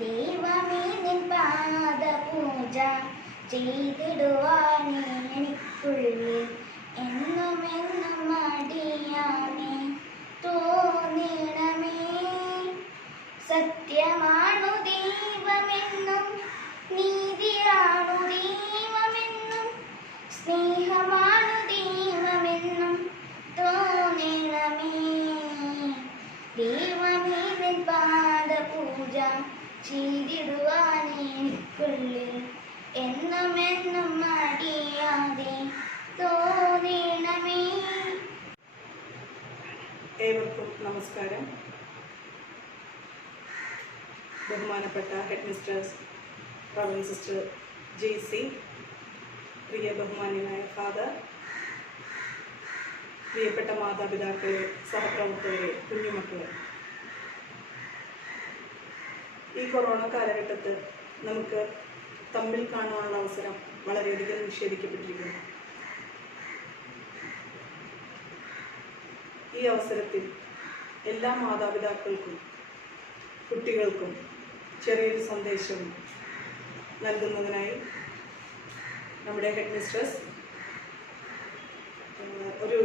ദൈവമേ നിൻ പാദപൂജ ചെയ്തിടുവാനേ എനിക്കുള്ളിൽ എന്നുമെന്നും മടിയാനേ തോന്നിടമേ. സത്യമാണു ദൈവമെന്നും നീതിയാണു ദൈവമെന്നും സ്നേഹമാണു ദൈവമെന്നും തോന്നിടമേ. ദൈവമേ നിൻ പാദപൂജ ചെയ്തിടുവാനേ എനിക്കുള്ളിൽ എന്നുമെന്നും മടിയാതെ തോന്നിടമേ. ഏവർക്കും നമസ്കാരം. ബഹുമാനപ്പെട്ട head mistress, reverend sister Jaicy, പ്രിയ ബഹുമാന്യനായ ഫാദർ, പ്രിയപ്പെട്ട മാതാപിതാക്കളെ, സഹപ്രവർത്തകരെ, കുഞ്ഞുമക്കളെ, ഈ കൊറോണ കാലഘട്ടത്തിൽ നമുക്ക് തമ്മിൽ കാണാനുള്ള അവസരം വളരെയധികം നിഷേധിക്കപ്പെട്ടിരിക്കുന്നു. ഈ അവസരത്തിൽ എല്ലാ മാതാപിതാക്കൾക്കും കുട്ടികൾക്കും ചെറിയൊരു സന്ദേശം നൽകുന്നതിനായി നമ്മുടെ ഹെഡ് മിസ്ട്രസ് ഒരു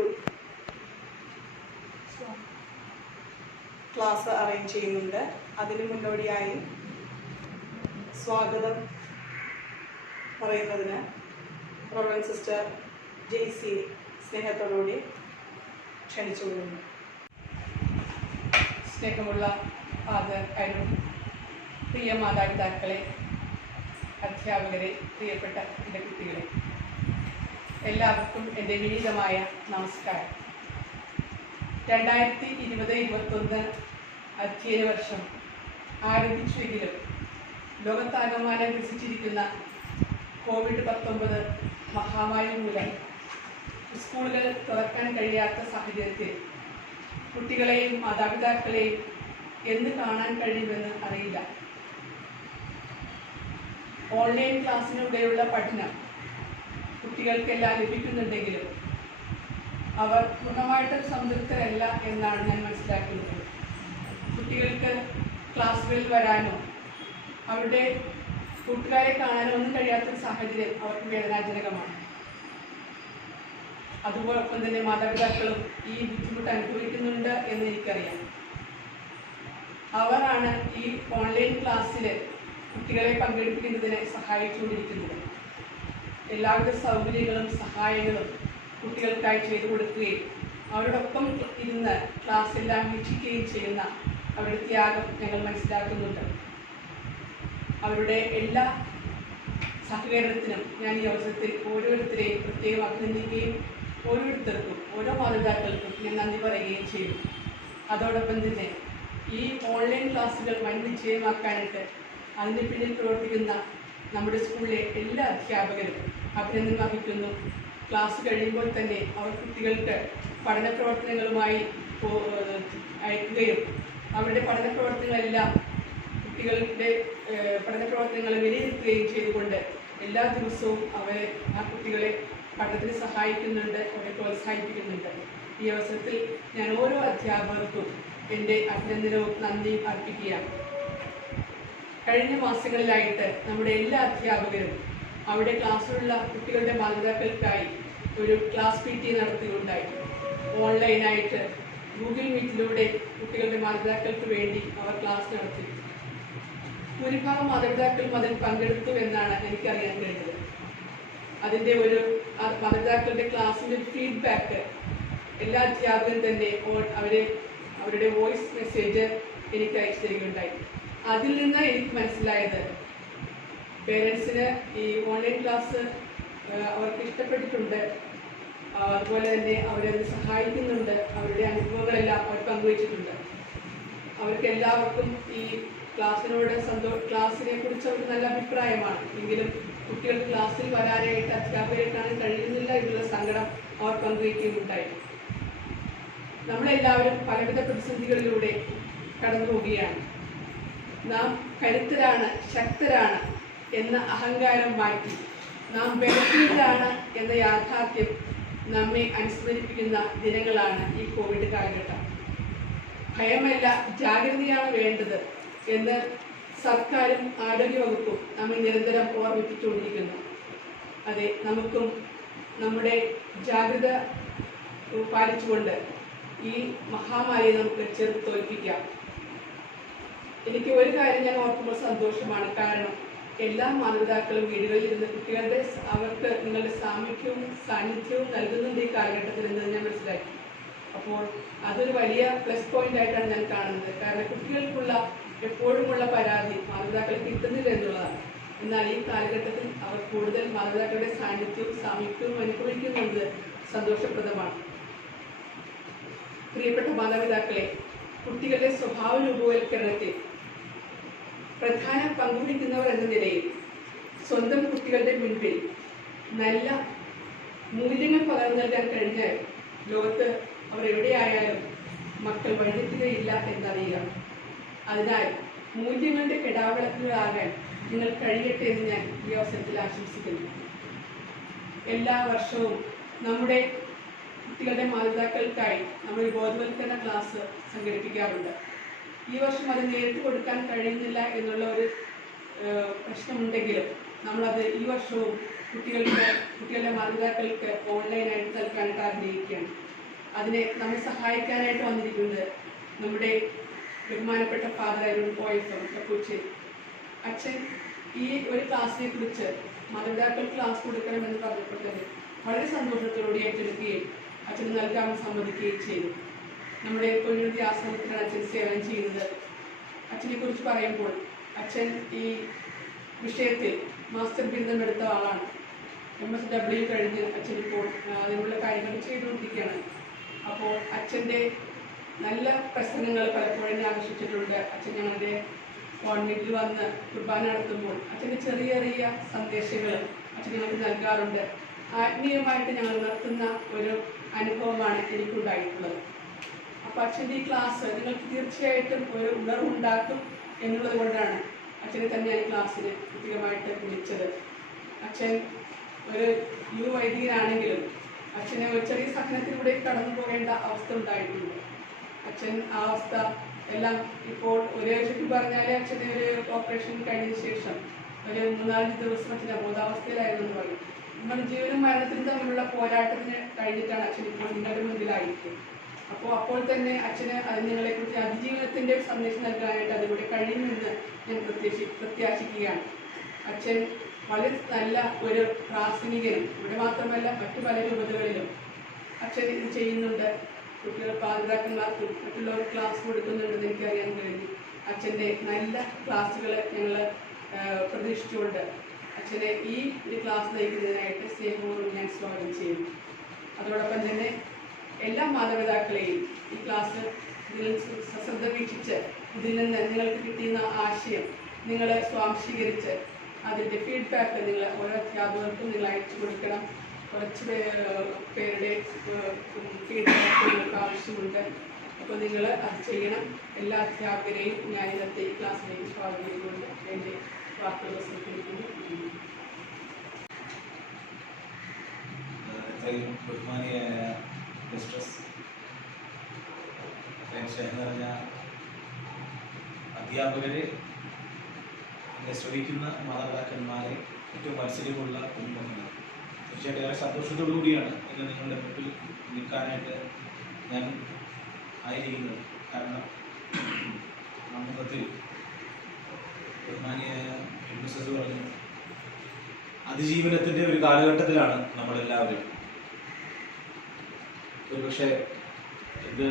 ക്ലാസ് അറേഞ്ച് ചെയ്യുന്നുണ്ട്. അതിന് മുന്നോടിയായി സ്വാഗതം പറയുന്നതിന് റവറൻഡ് സിസ്റ്റർ ജെയ്സി സ്നേഹത്തോടുകൂടി ക്ഷണിച്ചുകൊള്ളുന്നു. സ്നേഹമുള്ള ഫാദർ അരുൺ, പ്രിയ മാതാപിതാക്കളെ, അധ്യാപകരെ, പ്രിയപ്പെട്ട എൻ്റെ കുട്ടികളെ, എല്ലാവർക്കും എൻ്റെ വിനീതമായ നമസ്കാരം. 2020-21 അധ്യയന വർഷം ആരംഭിച്ചുവെങ്കിലും ലോകത്താകമാനം ഗ്രസിച്ചിരിക്കുന്ന COVID-19 മഹാമാരി മൂലം സ്കൂളുകൾ തുറക്കാൻ കഴിയാത്ത സാഹചര്യത്തിൽ കുട്ടികളെയും മാതാപിതാക്കളെയും എന്ന് കാണാൻ കഴിയുമെന്ന് അറിയില്ല. ഓൺലൈൻ ക്ലാസ്സിലൂടെയുള്ള പഠനം കുട്ടികൾക്കെല്ലാം ലഭിക്കുന്നുണ്ടെങ്കിലും അവർ പൂർണ്ണമായിട്ട് സംതൃപ്തരല്ല എന്നാണ് ഞാൻ മനസ്സിലാക്കുന്നത്. കുട്ടികൾക്ക് ക്ലാസ്സുകളിൽ വരാനോ അവരുടെ കൂട്ടുകാരെ കാണാനോ ഒന്നും കഴിയാത്തൊരു സാഹചര്യം അവർക്ക് വേദനാജനകമാണ്. അതുപോലൊപ്പം തന്നെ മാതാപിതാക്കളും ഈ ബുദ്ധിമുട്ട് അനുഭവിക്കുന്നുണ്ട് എന്ന് എനിക്കറിയാം. അവരാണ് ഈ ഓൺലൈൻ ക്ലാസ്സിൽ കുട്ടികളെ പങ്കെടുപ്പിക്കുന്നതിന് സഹായിച്ചുകൊണ്ടിരിക്കുന്നത്. എല്ലാവിധ സൗകര്യങ്ങളും സഹായങ്ങളും കുട്ടികൾക്കായി ചെയ്തു കൊടുക്കുകയും അവരോടൊപ്പം ഇരുന്ന് ക്ലാസ് എല്ലാം വീക്ഷിക്കുകയും ചെയ്യുന്ന അവരുടെ ത്യാഗം ഞങ്ങൾ മനസ്സിലാക്കുന്നുണ്ട്. അവരുടെ എല്ലാ സഹകരണത്തിനും ഞാൻ ഈ അവസരത്തിൽ ഓരോരുത്തരെയും പ്രത്യേകം അഭിനന്ദിക്കുകയും ഓരോരുത്തർക്കും ഓരോ മാതാപിതാക്കൾക്കും ഞാൻ നന്ദി പറയുകയും ചെയ്യും. അതോടൊപ്പം തന്നെ ഈ ഓൺലൈൻ ക്ലാസ്സുകൾ വൻ വിജയമാക്കാനായിട്ട് അതിന് പിന്നിൽ പ്രവർത്തിക്കുന്ന നമ്മുടെ സ്കൂളിലെ എല്ലാ അധ്യാപകരും അഭിനന്ദനം അർഹിക്കുന്നു. ക്ലാസ് കഴിയുമ്പോൾ തന്നെ അവർ കുട്ടികൾക്ക് പഠന പ്രവർത്തനങ്ങളുമായി അയക്കുകയും അവരുടെ പഠന പ്രവർത്തനങ്ങളെല്ലാം കുട്ടികളുടെ പഠന പ്രവർത്തനങ്ങൾ വിലയിരുത്തുകയും ചെയ്തുകൊണ്ട് എല്ലാ ദിവസവും അവരെ ആ കുട്ടികളെ പഠനത്തിന് സഹായിക്കുന്നുണ്ട്, അവരെ പ്രോത്സാഹിപ്പിക്കുന്നുണ്ട്. ഈ അവസരത്തിൽ ഞാൻ ഓരോ അധ്യാപകർക്കും എൻ്റെ അഭിനന്ദനവും നന്ദിയും അർപ്പിക്കുകയാണ്. കഴിഞ്ഞ മാസങ്ങളിലായിട്ട് നമ്മുടെ എല്ലാ അധ്യാപകരും അവിടെ ക്ലാസ്സിലുള്ള കുട്ടികളുടെ മാതാപിതാക്കൾക്കായി ഒരു ക്ലാസ് PT നടത്തുകയുണ്ടായി. ഓൺലൈനായിട്ട് ഗൂഗിൾ മീറ്റിലൂടെ കുട്ടികളുടെ മാതാപിതാക്കൾക്ക് വേണ്ടി അവർ ക്ലാസ് നടത്തി. ഭൂരിഭാഗം മാതാപിതാക്കളും അതിൽ പങ്കെടുത്തു എന്നാണ് എനിക്കറിയാൻ കഴിഞ്ഞത്. അതിൻ്റെ ഒരു മാതാപിതാക്കളുടെ ക്ലാസ്സിൻ്റെ ഫീഡ്ബാക്ക് എല്ലാ അധ്യാപകരും തന്നെ അവരുടെ വോയിസ് മെസ്സേജ് എനിക്ക് അയച്ചു തരികയുണ്ടായി. അതിൽ നിന്ന് എനിക്ക് മനസ്സിലായത് പേരൻസിന് ഈ ഓൺലൈൻ ക്ലാസ് അവർക്ക് ഇഷ്ടപ്പെട്ടിട്ടുണ്ട്. അതുപോലെ തന്നെ അവരത് സഹായിക്കുന്നുണ്ട്. അവരുടെ അനുഭവങ്ങളെല്ലാം അവർ പങ്കുവച്ചിട്ടുണ്ട്. അവർക്ക് എല്ലാവർക്കും ഈ ക്ലാസ്സിനെ കുറിച്ച് അവർക്ക് നല്ല അഭിപ്രായമാണ്. എങ്കിലും കുട്ടികൾ ക്ലാസ്സിൽ വരാനായിട്ട് അധ്യാപകരെ കാണാൻ കഴിയുന്നില്ല എന്നുള്ള സങ്കടം അവർ പങ്കുവയ്ക്കുകയുണ്ടായി. നമ്മളെല്ലാവരും പലവിധ പ്രതിസന്ധികളിലൂടെ കടന്നു പോവുകയാണ്. നാം കരുത്തരാണ്, ശക്തരാണ് എന്ന അഹങ്കാരം മാറ്റി നാം ബലഹീനരാണ് എന്ന യാഥാർത്ഥ്യം നമ്മെ അനുസ്മരിപ്പിക്കുന്ന ദിനങ്ങളാണ് ഈ കോവിഡ് കാലഘട്ടം. ഭയമല്ല, ജാഗ്രതയാണ് വേണ്ടത് എന്ന് സർക്കാരും ആരോഗ്യവകുപ്പും നമ്മെ നിരന്തരം ഓർമ്മിപ്പിച്ചുകൊണ്ടിരിക്കുന്നു. അതെ, നമുക്കും നമ്മുടെ ജാഗ്രത പാലിച്ചുകൊണ്ട് ഈ മഹാമാരിയെ നമുക്ക് ചെറുത്തോൽപ്പിക്കാം. എനിക്ക് ഒരു കാര്യം ഞാൻ ഓർക്കുമ്പോൾ സന്തോഷമാണ്. കാരണം എല്ലാ മാതാപിതാക്കളും വീടുകളിൽ ഇരുന്ന് കുട്ടികളുടെ അവർക്ക് നിങ്ങളുടെ സാന്നിധ്യവും നൽകുന്നുണ്ട് ഈ കാലഘട്ടത്തിൽ എന്ന് ഞാൻ മനസ്സിലാക്കി. അപ്പോൾ അതൊരു വലിയ പ്ലസ് പോയിന്റ് ആയിട്ടാണ് ഞാൻ കാണുന്നത്. കാരണം കുട്ടികൾക്കുള്ള എപ്പോഴുമുള്ള പരാതി മാതാപിതാക്കൾ കിട്ടുന്നില്ല എന്നുള്ളതാണ്. എന്നാൽ ഈ കാലഘട്ടത്തിൽ അവർ കൂടുതൽ മാതാപിതാക്കളുടെ സാന്നിധ്യവും അനുഭവിക്കുന്നത് സന്തോഷപ്രദമാണ്. പ്രിയപ്പെട്ട മാതാപിതാക്കളെ, കുട്ടികളുടെ സ്വഭാവ രൂപവൽക്കരണത്തിൽ പ്രധാന പങ്കുവഹിക്കുന്നവർ എന്ന നിലയിൽ സ്വന്തം കുട്ടികളുടെ മുൻപിൽ നല്ല മൂല്യങ്ങൾ പകർന്നു നൽകാൻ കഴിഞ്ഞാൽ ലോകത്ത് അവർ എവിടെയായാലും മക്കൾ വഴിതെറ്റുകയില്ല എന്നറിയുക. അതിനാൽ മൂല്യങ്ങളുടെ കിടാവിളക്കുകളാകാൻ നിങ്ങൾ കഴിയട്ടെ എന്ന് ഞാൻ ഈ അവസരത്തിൽ ആശംസിക്കുന്നു. എല്ലാ വർഷവും നമ്മുടെ കുട്ടികളുടെ മാതാപിതാക്കൾക്കായി നമ്മൾ ബോധവൽക്കരണ ക്ലാസ് സംഘടിപ്പിക്കാറുണ്ട്. ഈ വർഷം അത് നേരിട്ട് കൊടുക്കാൻ കഴിയുന്നില്ല എന്നുള്ള ഒരു പ്രശ്നമുണ്ടെങ്കിലും നമ്മളത് ഈ വർഷവും കുട്ടികളുടെ മാതാപിതാക്കൾക്ക് ഓൺലൈനായിട്ട് നൽകാനായിട്ട് ആഗ്രഹിക്കുകയാണ്. അതിനെ നമ്മെ സഹായിക്കാനായിട്ട് വന്നിരിക്കുന്നത് നമ്മുടെ ബഹുമാനപ്പെട്ട ഫാദർ അരുൺ OFM. അച്ഛൻ ഈ ഒരു ക്ലാസ്സിനെ കുറിച്ച് മാതാപിതാക്കൾ ക്ലാസ് കൊടുക്കണമെന്ന് പറഞ്ഞപ്പോൾ തന്നെ വളരെ സന്തോഷത്തോടെ ഏറ്റെടുക്കുകയും അച്ഛന് നൽകാമെന്ന് സമ്മതിക്കുകയും ചെയ്തു. നമ്മുടെ കൊല്ലൂർ ആശ്രമത്തിലാണ് അച്ഛൻ സേവനം ചെയ്യുന്നത്. അച്ഛനെ കുറിച്ച് പറയുമ്പോൾ അച്ഛൻ ഈ വിഷയത്തിൽ മാസ്റ്റർ ബിരുദം എടുത്ത ആളാണ്. MSW കഴിഞ്ഞ് അച്ഛൻ ഇപ്പോൾ അതിനുള്ള കാര്യങ്ങൾ ചെയ്തുകൊണ്ടിരിക്കുകയാണ്. അപ്പോൾ അച്ഛൻ്റെ നല്ല പ്രസംഗങ്ങൾ പലപ്പോഴും എന്നെ ആകർഷിച്ചിട്ടുണ്ട്. അച്ഛൻ ഞങ്ങളുടെ കോൺവെന്റിൽ വന്ന് കുർബാന നടത്തുമ്പോൾ അച്ഛൻ്റെ ചെറിയ ചെറിയ സന്ദേശങ്ങൾ അച്ഛൻ ഞങ്ങൾക്ക് നൽകാറുണ്ട്. ആത്മീയമായിട്ട് ഞങ്ങൾ നടത്തുന്ന ഒരു അനുഭവമാണ് എനിക്കുണ്ടായിട്ടുള്ളത്. അപ്പോൾ അച്ഛൻ്റെ ഈ ക്ലാസ് നിങ്ങൾക്ക് തീർച്ചയായിട്ടും ഒരു ഉണർവുണ്ടാക്കും എന്നുള്ളത് കൊണ്ടാണ് അച്ഛനെ തന്നെ ഞാൻ ക്ലാസ്സിന് കൃത്യമായിട്ട് വിളിച്ചത്. അച്ഛൻ ഒരു വൈദികനാണെങ്കിലും അച്ഛനെ ഒരു ചെറിയ സഹനത്തിലൂടെ കടന്നു പോകേണ്ട അവസ്ഥ ഉണ്ടായിട്ടുണ്ട്. അച്ഛൻ ആ അവസ്ഥ എല്ലാം ഇപ്പോൾ ചുറ്റി പറഞ്ഞാൽ അച്ഛനെ ഒരു ഓപ്പറേഷൻ കഴിഞ്ഞ ശേഷം ഒരു 3-4 ദിവസം അച്ഛൻ അബോധാവസ്ഥയിലായിരുന്നു എന്ന് പറയും. നമ്മുടെ ജീവനും മരണത്തിനും തമ്മിലുള്ള പോരാട്ടത്തിന് കഴിഞ്ഞിട്ടാണ് അച്ഛൻ ഇപ്പോൾ നിങ്ങളുടെ മുൻപിലായിരിക്കും. അപ്പോൾ തന്നെ അച്ഛന് നിങ്ങളെക്കുറിച്ച് അതിജീവനത്തിൻ്റെ സന്ദേശം നൽകാനായിട്ട് അതിലൂടെ കഴിയുമെന്ന് ഞാൻ പ്രത്യാശിക്കുകയാണ്. അച്ഛൻ വളരെ നല്ല ഒരു പ്രാസംഗികനും ഇവിടെ മാത്രമല്ല മറ്റു പല രൂപതകളിലും അച്ഛൻ ഇത് ചെയ്യുന്നുണ്ട്. കുട്ടികൾ മാതാപിതാക്കന്മാർക്കും മറ്റുള്ളവർക്ക് ക്ലാസ് കൊടുക്കുന്നുണ്ടെന്ന് എനിക്കറിയാൻ കഴിഞ്ഞു. അച്ഛൻ്റെ നല്ല ക്ലാസ്സുകൾ ഞങ്ങൾ പ്രതീക്ഷിച്ചുകൊണ്ട് അച്ഛനെ ഈ ഒരു ക്ലാസ് നയിക്കുന്നതിനായിട്ട് സ്നേഹപൂർവ്വം ഞാൻ സ്വാഗതം ചെയ്യുന്നു. അതോടൊപ്പം തന്നെ എല്ലാ മാതാപിതാക്കളെയും ഈ ക്ലാസ് ഇതിൽ ശ്രദ്ധ വീക്ഷിച്ച് ഇതിൽ നിന്ന് നിങ്ങൾക്ക് കിട്ടിയുന്ന ആശയം നിങ്ങൾ സ്വാംശീകരിച്ച് അതിൻ്റെ ഫീഡ്ബാക്ക് നിങ്ങൾ ഓരോ അധ്യാപകർക്കും നിങ്ങൾ അയച്ചു കൊടുക്കണം. കുറച്ച് പേരുടെ ഫീഡ്ബാക്ക് നിങ്ങൾക്ക് ആവശ്യമുണ്ട്. അപ്പോൾ നിങ്ങൾ അത് ചെയ്യണം. എല്ലാ അധ്യാപകരെയും ഞാൻ ഇന്നത്തെ ഈ ക്ലാസ്സിലേക്ക് സ്വാഗതം ചെയ്തുകൊണ്ട് എൻ്റെ വാർത്തകൾ സംഘടിപ്പിക്കുന്നു. ബഹുമാനിയായ മിസ്ട്രസ്, സ്നേഹം നിറഞ്ഞ അധ്യാപകരെ, എന്നെ ശ്രമിക്കുന്ന മാതാപിതാക്കന്മാരെ, ഏറ്റവും മത്സരമുള്ള കുടുംബങ്ങൾ, തീർച്ചയായിട്ടും ഏറെ സന്തോഷത്തോടു കൂടിയാണ് ഇന്ന് നിങ്ങളുടെ മുമ്പിൽ നിൽക്കാനായിട്ട് ഞാൻ ആയിരിക്കുന്നത്. കാരണം സമൂഹത്തിൽ ബഹുമാനിയായ മിസ്സസ് പറഞ്ഞു, അതിജീവനത്തിൻ്റെ ഒരു കാലഘട്ടത്തിലാണ് നമ്മളെല്ലാവരും. ഒരുപക്ഷെ ഇത്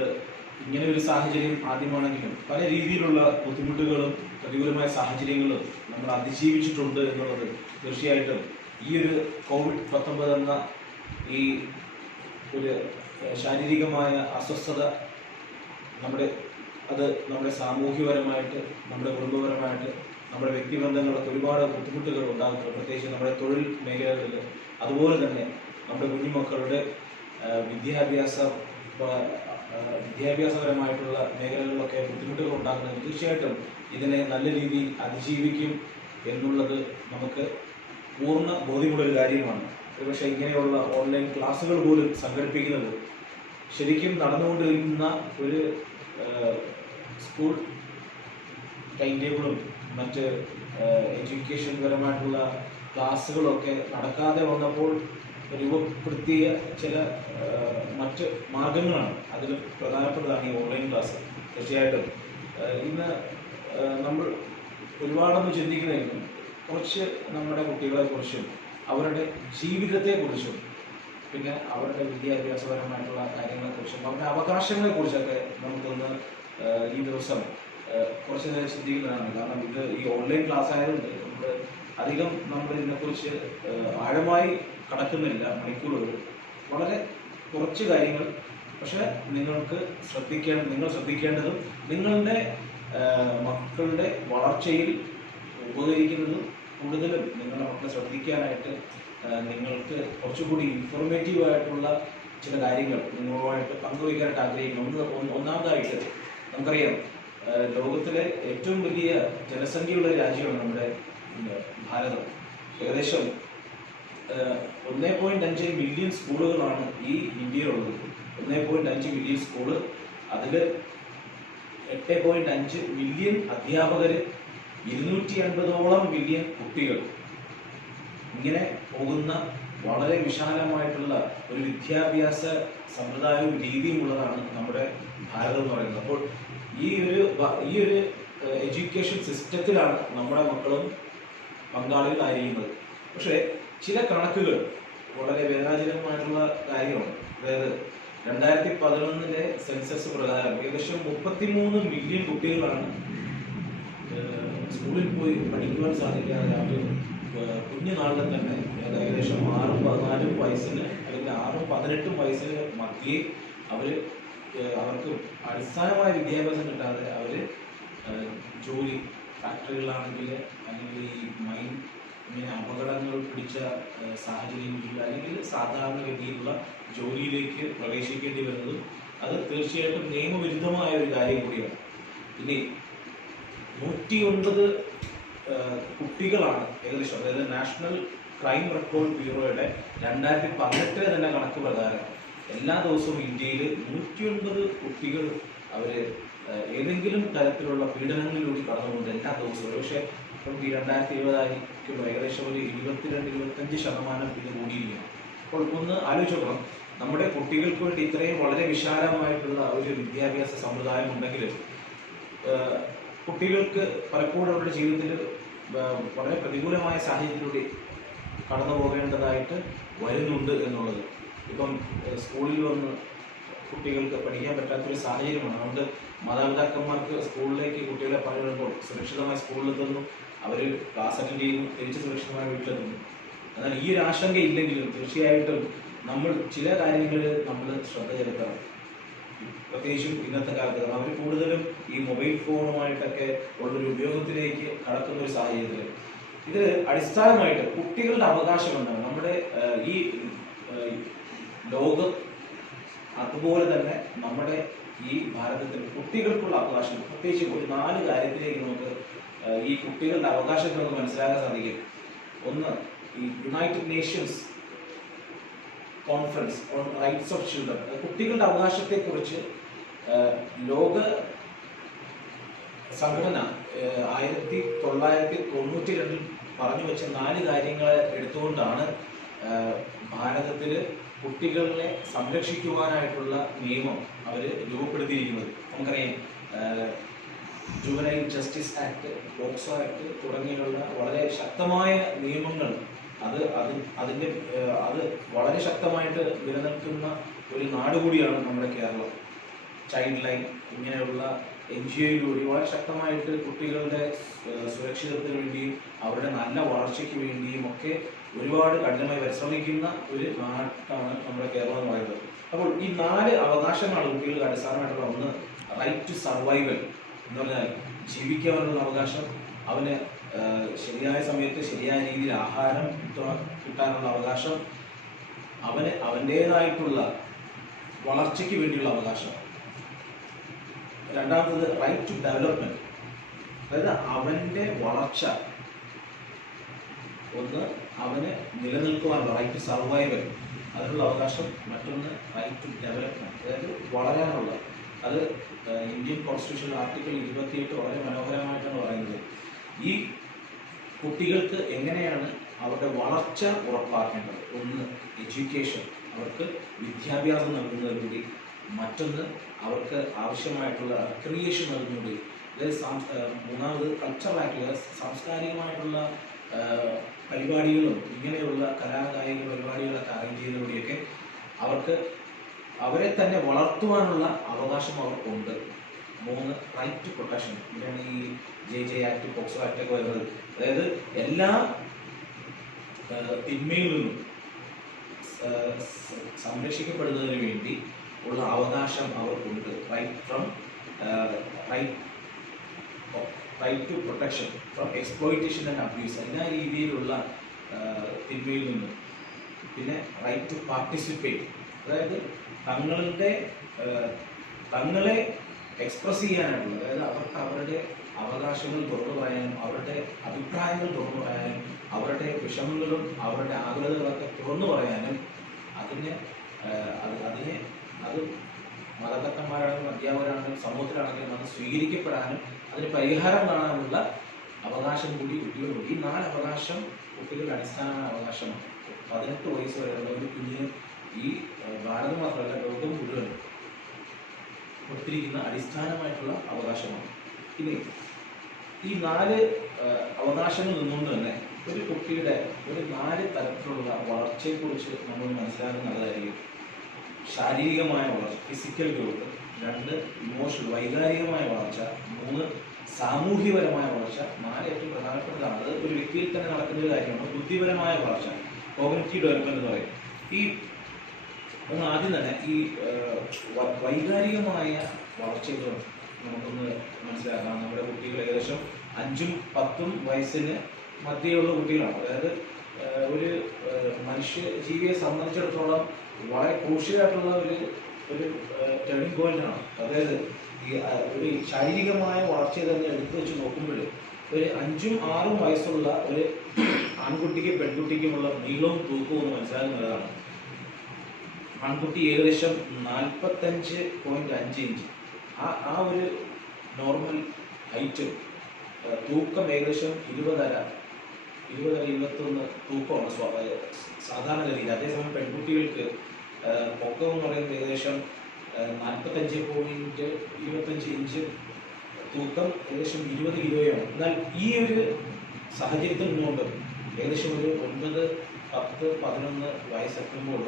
ഇങ്ങനെ ഒരു സാഹചര്യം ആദ്യമാണെങ്കിലും പല രീതിയിലുള്ള ബുദ്ധിമുട്ടുകളും പ്രതികൂലമായ സാഹചര്യങ്ങളും നമ്മൾ അതിജീവിച്ചിട്ടുണ്ട് എന്നുള്ളത് തീർച്ചയായിട്ടും ഈ ഒരു COVID-19 എന്ന ഈ ഒരു ശാരീരികമായ അസ്വസ്ഥത നമ്മുടെ സാമൂഹ്യപരമായിട്ട്, നമ്മുടെ കുടുംബപരമായിട്ട്, നമ്മുടെ വ്യക്തിബന്ധങ്ങൾക്ക് ഒരുപാട് ബുദ്ധിമുട്ടുകൾ ഉണ്ടാകുന്നുണ്ട്. പ്രത്യേകിച്ച് നമ്മുടെ തൊഴിൽ മേഖലകളിൽ, അതുപോലെ തന്നെ നമ്മുടെ കുഞ്ഞുമക്കളുടെ വിദ്യാഭ്യാസപരമായിട്ടുള്ള മേഖലകളിലൊക്കെ ബുദ്ധിമുട്ടുകൾ ഉണ്ടാകുന്നത് തീർച്ചയായിട്ടും ഇതിനെ നല്ല രീതിയിൽ അതിജീവിക്കും എന്നുള്ളത് നമുക്ക് പൂർണ്ണ ബോധ്യമുള്ളൊരു കാര്യമാണ്. ഒരുപക്ഷെ ഇങ്ങനെയുള്ള ഓൺലൈൻ ക്ലാസ്സുകൾ പോലും സംഘടിപ്പിക്കുന്നത് ശരിക്കും നടന്നുകൊണ്ടിരിക്കുന്ന ഒരു സ്കൂൾ ടൈം ടേബിളും മറ്റ് എഡ്യൂക്കേഷൻ പരമായിട്ടുള്ള ക്ലാസ്സുകളൊക്കെ നടക്കാതെ വന്നപ്പോൾ രൂപപ്പെടുത്തിയ ചില മറ്റ് മാർഗങ്ങളാണ്. അതിൽ പ്രധാനപ്പെട്ടതാണ് ഈ ഓൺലൈൻ ക്ലാസ്. തീർച്ചയായിട്ടും ഇന്ന് നമ്മൾ ഒരുപാടൊന്നും ചിന്തിക്കുന്നതിലും കുറച്ച് നമ്മുടെ കുട്ടികളെക്കുറിച്ചും അവരുടെ ജീവിതത്തെക്കുറിച്ചും പിന്നെ അവരുടെ വിദ്യാഭ്യാസപരമായിട്ടുള്ള കാര്യങ്ങളെക്കുറിച്ചും അവരുടെ അവകാശങ്ങളെക്കുറിച്ചൊക്കെ നമുക്കൊന്ന് ഈ ദിവസം കുറച്ച് നേരം ചിന്തിക്കുന്നതാണ്. കാരണം ഇത് ഈ ഓൺലൈൻ ക്ലാസ് ആയതുകൊണ്ട് നമ്മൾ ഇതിനെക്കുറിച്ച് ആഴമായി കടക്കുന്നില്ല. മണിക്കൂറുകൾ വളരെ കുറച്ച് കാര്യങ്ങൾ, പക്ഷെ നിങ്ങൾ ശ്രദ്ധിക്കേണ്ടതും നിങ്ങളുടെ മക്കളുടെ വളർച്ചയിൽ ഉപകരിക്കുന്നതും കൂടുതലും നിങ്ങളുടെ മക്കളെ ശ്രദ്ധിക്കാനായിട്ട് നിങ്ങൾക്ക് കുറച്ചുകൂടി ഇൻഫോർമേറ്റീവ് ആയിട്ടുള്ള ചില കാര്യങ്ങൾ നിങ്ങളുമായിട്ട് പങ്കുവയ്ക്കാനായിട്ട് ആഗ്രഹിക്കുന്നു. ഒന്നാമതായിട്ട് നമുക്കറിയാം, ലോകത്തിലെ ഏറ്റവും വലിയ ജനസംഖ്യയുള്ള രാജ്യമാണ് നമ്മുടെ ഭാരതം. ഏകദേശം 1.5 മില്യൺ സ്കൂളുകളാണ് ഈ ഇന്ത്യയിലുള്ളത്. 1.5 മില്യൺ സ്കൂള്, അതിൽ 8.5 മില്യൺ അധ്യാപകർ, 250ഓളം മില്യൺ കുട്ടികൾ. ഇങ്ങനെ പോകുന്ന വളരെ വിശാലമായിട്ടുള്ള ഒരു വിദ്യാഭ്യാസ സമ്പ്രദായവും രീതിയും ഉള്ളതാണ് നമ്മുടെ ഭാരതം എന്ന് പറയുന്നത്. അപ്പോൾ ഈ ഒരു എഡ്യൂക്കേഷൻ സിസ്റ്റത്തിലാണ് നമ്മുടെ മക്കളും പങ്കാളികളായിരിക്കുന്നത്. പക്ഷേ ചില കണക്കുകൾ വളരെ വേദനാജനകമായിട്ടുള്ള കാര്യമാണ്. അതായത് 2011 സെൻസസ് പ്രകാരം ഏകദേശം 33 മില്യൺ കുട്ടികളാണ് സ്കൂളിൽ പോയി പഠിക്കുവാൻ സാധിക്കാതെ അവർ കുഞ്ഞുനാളിൽ തന്നെ ഏകദേശം 6-14 വയസ്സിന് അല്ലെങ്കിൽ 6-18 വയസ്സിന് മധ്യേ അവർക്ക് അടിസ്ഥാനമായ വിദ്യാഭ്യാസം കിട്ടാതെ അവർ ജോലി, ഫാക്ടറികളാണെങ്കിൽ അല്ലെങ്കിൽ ഈ മൈൻ ഇങ്ങനെ അപകടങ്ങൾ പിടിച്ച സാഹചര്യങ്ങളിൽ അല്ലെങ്കിൽ സാധാരണഗതിയിലുള്ള ജോലിയിലേക്ക് പ്രവേശിക്കേണ്ടി വരുന്നതും അത് തീർച്ചയായിട്ടും നിയമവിരുദ്ധമായ ഒരു കാര്യം കൂടിയാണ്. ഇനി 109 കുട്ടികളാണ് ഏകദേശം, അതായത് നാഷണൽ ക്രൈം റെക്കോർഡ് ബ്യൂറോയുടെ 2018 തന്നെ കണക്ക് പ്രകാരം എല്ലാ ദിവസവും ഇന്ത്യയിൽ 109 കുട്ടികൾ അവർ ഏതെങ്കിലും തരത്തിലുള്ള പീഡനങ്ങളിലൂടെ കടന്നുകൊണ്ട് എല്ലാ ദിവസവും. പക്ഷേ ഇപ്പം ഈ 2020 ആയിരിക്കുമ്പോൾ ഏകദേശം ഒരു 22-25% ഇത് കൂടിയിരിക്കുകയാണ്. അപ്പോൾ ഒന്ന് ആലോചിച്ച് നോക്കണം, നമ്മുടെ കുട്ടികൾക്ക് വേണ്ടി ഇത്രയും വളരെ വിശാലമായിട്ടുള്ള ഒരു വിദ്യാഭ്യാസ സമ്പ്രദായം ഉണ്ടെങ്കിൽ കുട്ടികൾക്ക് പലപ്പോഴും അവരുടെ ജീവിതത്തിൽ വളരെ പ്രതികൂലമായ സാഹചര്യത്തിലൂടെ കടന്നു പോകേണ്ടതായിട്ട് വരുന്നുണ്ട് എന്നുള്ളത്. ഇപ്പം സ്കൂളിൽ വന്ന് കുട്ടികൾക്ക് പഠിക്കാൻ പറ്റാത്തൊരു സാഹചര്യമാണ്. അതുകൊണ്ട് മാതാപിതാക്കന്മാർക്ക് സ്കൂളിലേക്ക് കുട്ടികളെ പണിയിടുമ്പോൾ സുരക്ഷിതമായി സ്കൂളിലെത്തുന്നു, അവർ ക്ലാസ് അറ്റൻഡ് ചെയ്യുന്നു, തിരിച്ച് സുരക്ഷിതമായി വീട്ടിലെത്തുന്നു. എന്നാൽ ഈ ഒരു ആശങ്ക ഇല്ലെങ്കിലും തീർച്ചയായിട്ടും നമ്മൾ ചില കാര്യങ്ങളിൽ നമ്മൾ ശ്രദ്ധ ചെലുത്തണം. പ്രത്യേകിച്ചും ഇന്നത്തെ കാലത്ത് അവർ കൂടുതലും ഈ മൊബൈൽ ഫോണുമായിട്ടൊക്കെ ഉള്ളൊരു ഉപയോഗത്തിലേക്ക് കടക്കുന്ന ഒരു സാഹചര്യത്തിൽ ഇത് അടിസ്ഥാനമായിട്ട് കുട്ടികളുടെ അവകാശം എന്താണ് നമ്മുടെ ഈ ലോകം, അതുപോലെ തന്നെ നമ്മുടെ ഈ ഭാരതത്തിൽ കുട്ടികൾക്കുള്ള അവകാശം, പ്രത്യേകിച്ച് ഒരു 4 കാര്യത്തിലേക്ക് നമുക്ക് ഈ കുട്ടികളുടെ അവകാശങ്ങൾ നമുക്ക് മനസ്സിലാക്കാൻ സാധിക്കും. ഒന്ന്, ഈ United Nations conference on rights of children, കുട്ടികളുടെ അവകാശത്തെക്കുറിച്ച് ലോക സംഘടന 1992 പറഞ്ഞു വെച്ച 4 കാര്യങ്ങളെ എടുത്തുകൊണ്ടാണ് ഭാരതത്തിൽ കുട്ടികളെ സംരക്ഷിക്കുവാനായിട്ടുള്ള നിയമം അവർ രൂപപ്പെടുത്തിയിരിക്കുന്നത്. നമുക്കറിയാം, juvenile justice act, POCSO act തുടങ്ങിയുള്ള വളരെ ശക്തമായ നിയമങ്ങൾ അത് വളരെ ശക്തമായിട്ട് നിലനിൽക്കുന്ന ഒരു നാട് കൂടിയാണ് നമ്മുടെ കേരളം. ചൈൽഡ് ലൈൻ ഇങ്ങനെയുള്ള NGOയിലൂടെ വളരെ ശക്തമായിട്ട് കുട്ടികളുടെ സുരക്ഷിതത്വത്തിന് വേണ്ടിയും അവരുടെ നല്ല വളർച്ചയ്ക്ക് വേണ്ടിയും ഒക്കെ ഒരുപാട് കഠിനമായി പരിശ്രമിക്കുന്ന ഒരു നാട്ടാണ് നമ്മുടെ കേരളം എന്ന് പറയുന്നത്. അപ്പോൾ ഈ 4 അവകാശങ്ങളാണ് കുട്ടികൾക്ക് അടിസ്ഥാനമായിട്ടുള്ള. ഒന്ന്, റൈറ്റ് ടു സർവൈവൽ എന്ന് പറഞ്ഞാൽ ജീവിക്കാനുള്ള അവകാശം, അവന് ശരിയായ സമയത്ത് ശരിയായ രീതിയിൽ ആഹാരം കിട്ടാനുള്ള അവകാശം, അവന് അവൻ്റേതായിട്ടുള്ള വളർച്ചയ്ക്ക് വേണ്ടിയുള്ള അവകാശം. രണ്ടാമത്തത് റൈറ്റ് ടു ഡെവലപ്മെന്റ്, അതായത് അവൻ്റെ വളർച്ച, ഒന്ന് അവന് നിലനിൽക്കുവാനുള്ള റൈറ്റ് ടു സർവൈവൽ അതിനുള്ള അവകാശം, മറ്റൊന്ന് റൈറ്റ് ടു ഡെവലപ്മെന്റ് അതായത് വളരാനുള്ള. അത് ഇന്ത്യൻ കോൺസ്റ്റിറ്റ്യൂഷൻ ആർട്ടിക്കിൾ 28 വളരെ മനോഹരമായിട്ടാണ് പറയുന്നത്. ഈ കുട്ടികൾക്ക് എങ്ങനെയാണ് അവരുടെ വളർച്ച ഉറപ്പാക്കേണ്ടത്? ഒന്ന്, എഡ്യൂക്കേഷൻ, അവർക്ക് വിദ്യാഭ്യാസം നൽകുന്നതിലൂടെ. മറ്റൊന്ന്, അവർക്ക് ആവശ്യമായിട്ടുള്ള ക്രിയേഷൻ നൽകുന്നതിലൂടെ. അതായത് മൂന്നാമത്, കൾച്ചറലായിട്ടുള്ള സാംസ്കാരികമായിട്ടുള്ള പരിപാടികളും ഇങ്ങനെയുള്ള കലാകായിക പരിപാടികളൊക്കെ അറേഞ്ച് ചെയ്യുന്നതിലൂടെയൊക്കെ അവർക്ക് അവരെ തന്നെ വളർത്തുവാനുള്ള അവകാശം അവർക്കുണ്ട്. മൂന്ന്, റൈറ്റ് ടു പ്രൊട്ടക്ഷൻ. ഇവിടെയാണ് ഈ JJ ആക്ട്, പോക്സോ ആക്ട് ഒക്കെ വരുന്നത്. അതായത് എല്ലാ തിന്മയിൽ നിന്നും സംരക്ഷിക്കപ്പെടുന്നതിന് വേണ്ടി ഉള്ള അവകാശം അവർക്കുണ്ട്. Right to protection from exploitation and abuse, എല്ലാ രീതിയിലുള്ള തിന്മയിൽ നിന്നും. പിന്നെ റൈറ്റ് ടു പാർട്ടിസിപ്പേറ്റ്, അതായത് തങ്ങളെ എക്സ്പ്രസ് ചെയ്യാനായിട്ടുള്ള, അതായത് അവർക്ക് അവരുടെ അവകാശങ്ങൾ തുറന്നു പറയാനും അവരുടെ അഭിപ്രായങ്ങൾ തുറന്നു പറയാനും അവരുടെ വിഷമങ്ങളും അവരുടെ ആകുലതകളൊക്കെ തുറന്നു പറയാനും അത് മതതക്കന്മാരാണെങ്കിലും അധ്യാപകരാണെങ്കിലും സമൂഹത്തിലാണെങ്കിലും അത് സ്വീകരിക്കപ്പെടാനും അതിന് പരിഹാരം കാണാനുള്ള അവകാശം കൂടി കുട്ടികളുണ്ട്. ഈ 4 അവകാശം കുട്ടികളുടെ അടിസ്ഥാനമായ അവകാശമാണ്. 18 വയസ്സ് വരെയുള്ള ഒരു കുഞ്ഞിന് ഈ ഭാരതം മാത്രമല്ല ലോകം മുഴുവൻ കൊടുത്തിരിക്കുന്ന അടിസ്ഥാനമായിട്ടുള്ള അവകാശമാണ്. ഇനി ഈ 4 അവകാശങ്ങൾ നിന്നുകൊണ്ട് തന്നെ ഒരു കുട്ടിയുടെ ഒരു 4 തരത്തിലുള്ള വളർച്ചയെക്കുറിച്ച് നമ്മൾ മനസ്സിലാക്കുന്നത് നല്ലതായിരിക്കും. ശാരീരികമായ വളർച്ച, ഫിസിക്കൽ ഗ്രോത്ത്. 2, ഇമോഷണൽ, വൈകാരികമായ വളർച്ച. 3, സാമൂഹ്യപരമായ വളർച്ച. 4, ഏറ്റവും പ്രധാനപ്പെട്ടതാണ്, അത് ഒരു വ്യക്തിയിൽ തന്നെ നടക്കുന്ന ഒരു കാര്യമാണ്, ബുദ്ധിപരമായ വളർച്ച, കോഗ്നിറ്റീവ് ഡെവലപ്മെന്റ് എന്ന് പറയും. ഈ ആദ്യം തന്നെ ഈ വൈകാരികമായ വളർച്ചകൾ നമുക്കൊന്ന് മനസ്സിലാക്കാം. നമ്മുടെ കുട്ടികൾ ഏകദേശം 5ഉം 10ഉം വയസ്സിന് മധ്യയുള്ള കുട്ടികളാണ്. അതായത് ഒരു ജീവിയെ സംബന്ധിച്ചിടത്തോളം വളരെ ക്രൂഷ്യലായിട്ടുള്ള ഒരു ടേണിംഗ് പോയിന്റാണ്. അതായത് ഒരു ശാരീരികമായ വളർച്ചയെ തന്നെ എടുത്തു വെച്ച് നോക്കുമ്പോൾ ഒരു 5ഉം 6ഉം വയസ്സുള്ള ഒരു ആൺകുട്ടിക്കും പെൺകുട്ടിക്കുമുള്ള നീളവും തൂക്കവും എന്ന് മനസ്സിലാക്കുന്നതാണ്. ആൺകുട്ടി ഏകദേശം 45.5 ഇഞ്ച്, ആ ഒരു നോർമൽ ഹൈറ്റ്. തൂക്കം ഏകദേശം 20-21 തൂക്കമാണ് സാധാരണഗതിയിൽ. അതേസമയം പെൺകുട്ടികൾക്ക് പൊക്കം എന്ന് പറയുന്നത് ഏകദേശം 45.25 ഇഞ്ച്, തൂക്കം ഏകദേശം 20 കിലോയാണ്. എന്നാൽ ഈ ഒരു സാഹചര്യത്തിൽ നിന്നുകൊണ്ട് ഏകദേശം ഒരു 9, 10, 11 വയസ്സെത്തുമ്പോൾ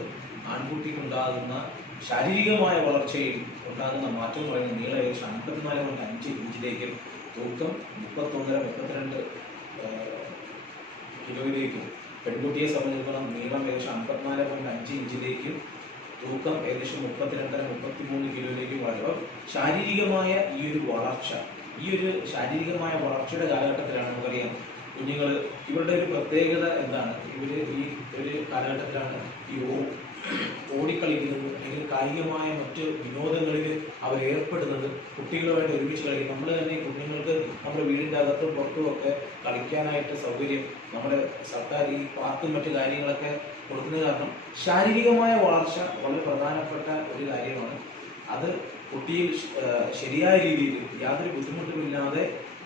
ആൺകുട്ടിക്കുണ്ടാകുന്ന ശാരീരികമായ വളർച്ചയിൽ ഉണ്ടാകുന്ന മാറ്റം എന്ന് പറയുന്നത് നീളം ഏകദേശം 54.5 ഇഞ്ചിലേക്കും തൂക്കം 31-32 കിലോയിലേക്കും, പെൺകുട്ടിയെ സംബന്ധിച്ചിടത്തോളം നീളം ഏകദേശം 54.5 ഇഞ്ചിലേക്കും തൂക്കം ഏകദേശം 32-33 കിലോയിലേക്കും വളരും. ശാരീരികമായ ഈ ഒരു ശാരീരികമായ വളർച്ചയുടെ കാലഘട്ടത്തിലാണ് നമുക്കറിയാം കുഞ്ഞുങ്ങൾ, ഇവരുടെ ഒരു പ്രത്യേകത എന്താണ്? ഇവര് ഈ ഒരു കാലഘട്ടത്തിലാണ് ഈ ഓടിക്കളിക്കുന്നത് അല്ലെങ്കിൽ കായികമായ മറ്റ് വിനോദങ്ങളിൽ അവർ ഏർപ്പെടുന്നത്, കുട്ടികളുമായിട്ട് ഒരുമിച്ച് കളിക്കും. നമ്മൾ തന്നെ കുഞ്ഞുങ്ങൾക്ക് നമ്മുടെ വീടിൻ്റെ അകത്തും പുറത്തും ഒക്കെ കളിക്കാനായിട്ട് സൗകര്യം നമ്മുടെ സർക്കാർ ഈ പാർക്കും മറ്റു കാര്യങ്ങളൊക്കെ കൊടുക്കുന്നത് കാരണം ശാരീരികമായ വളർച്ച വളരെ പ്രധാനപ്പെട്ട ഒരു കാര്യമാണ്. അത് കുട്ടിയിൽ ശരിയായ രീതിയിൽ യാതൊരു ബുദ്ധിമുട്ടുമില്ലാതെ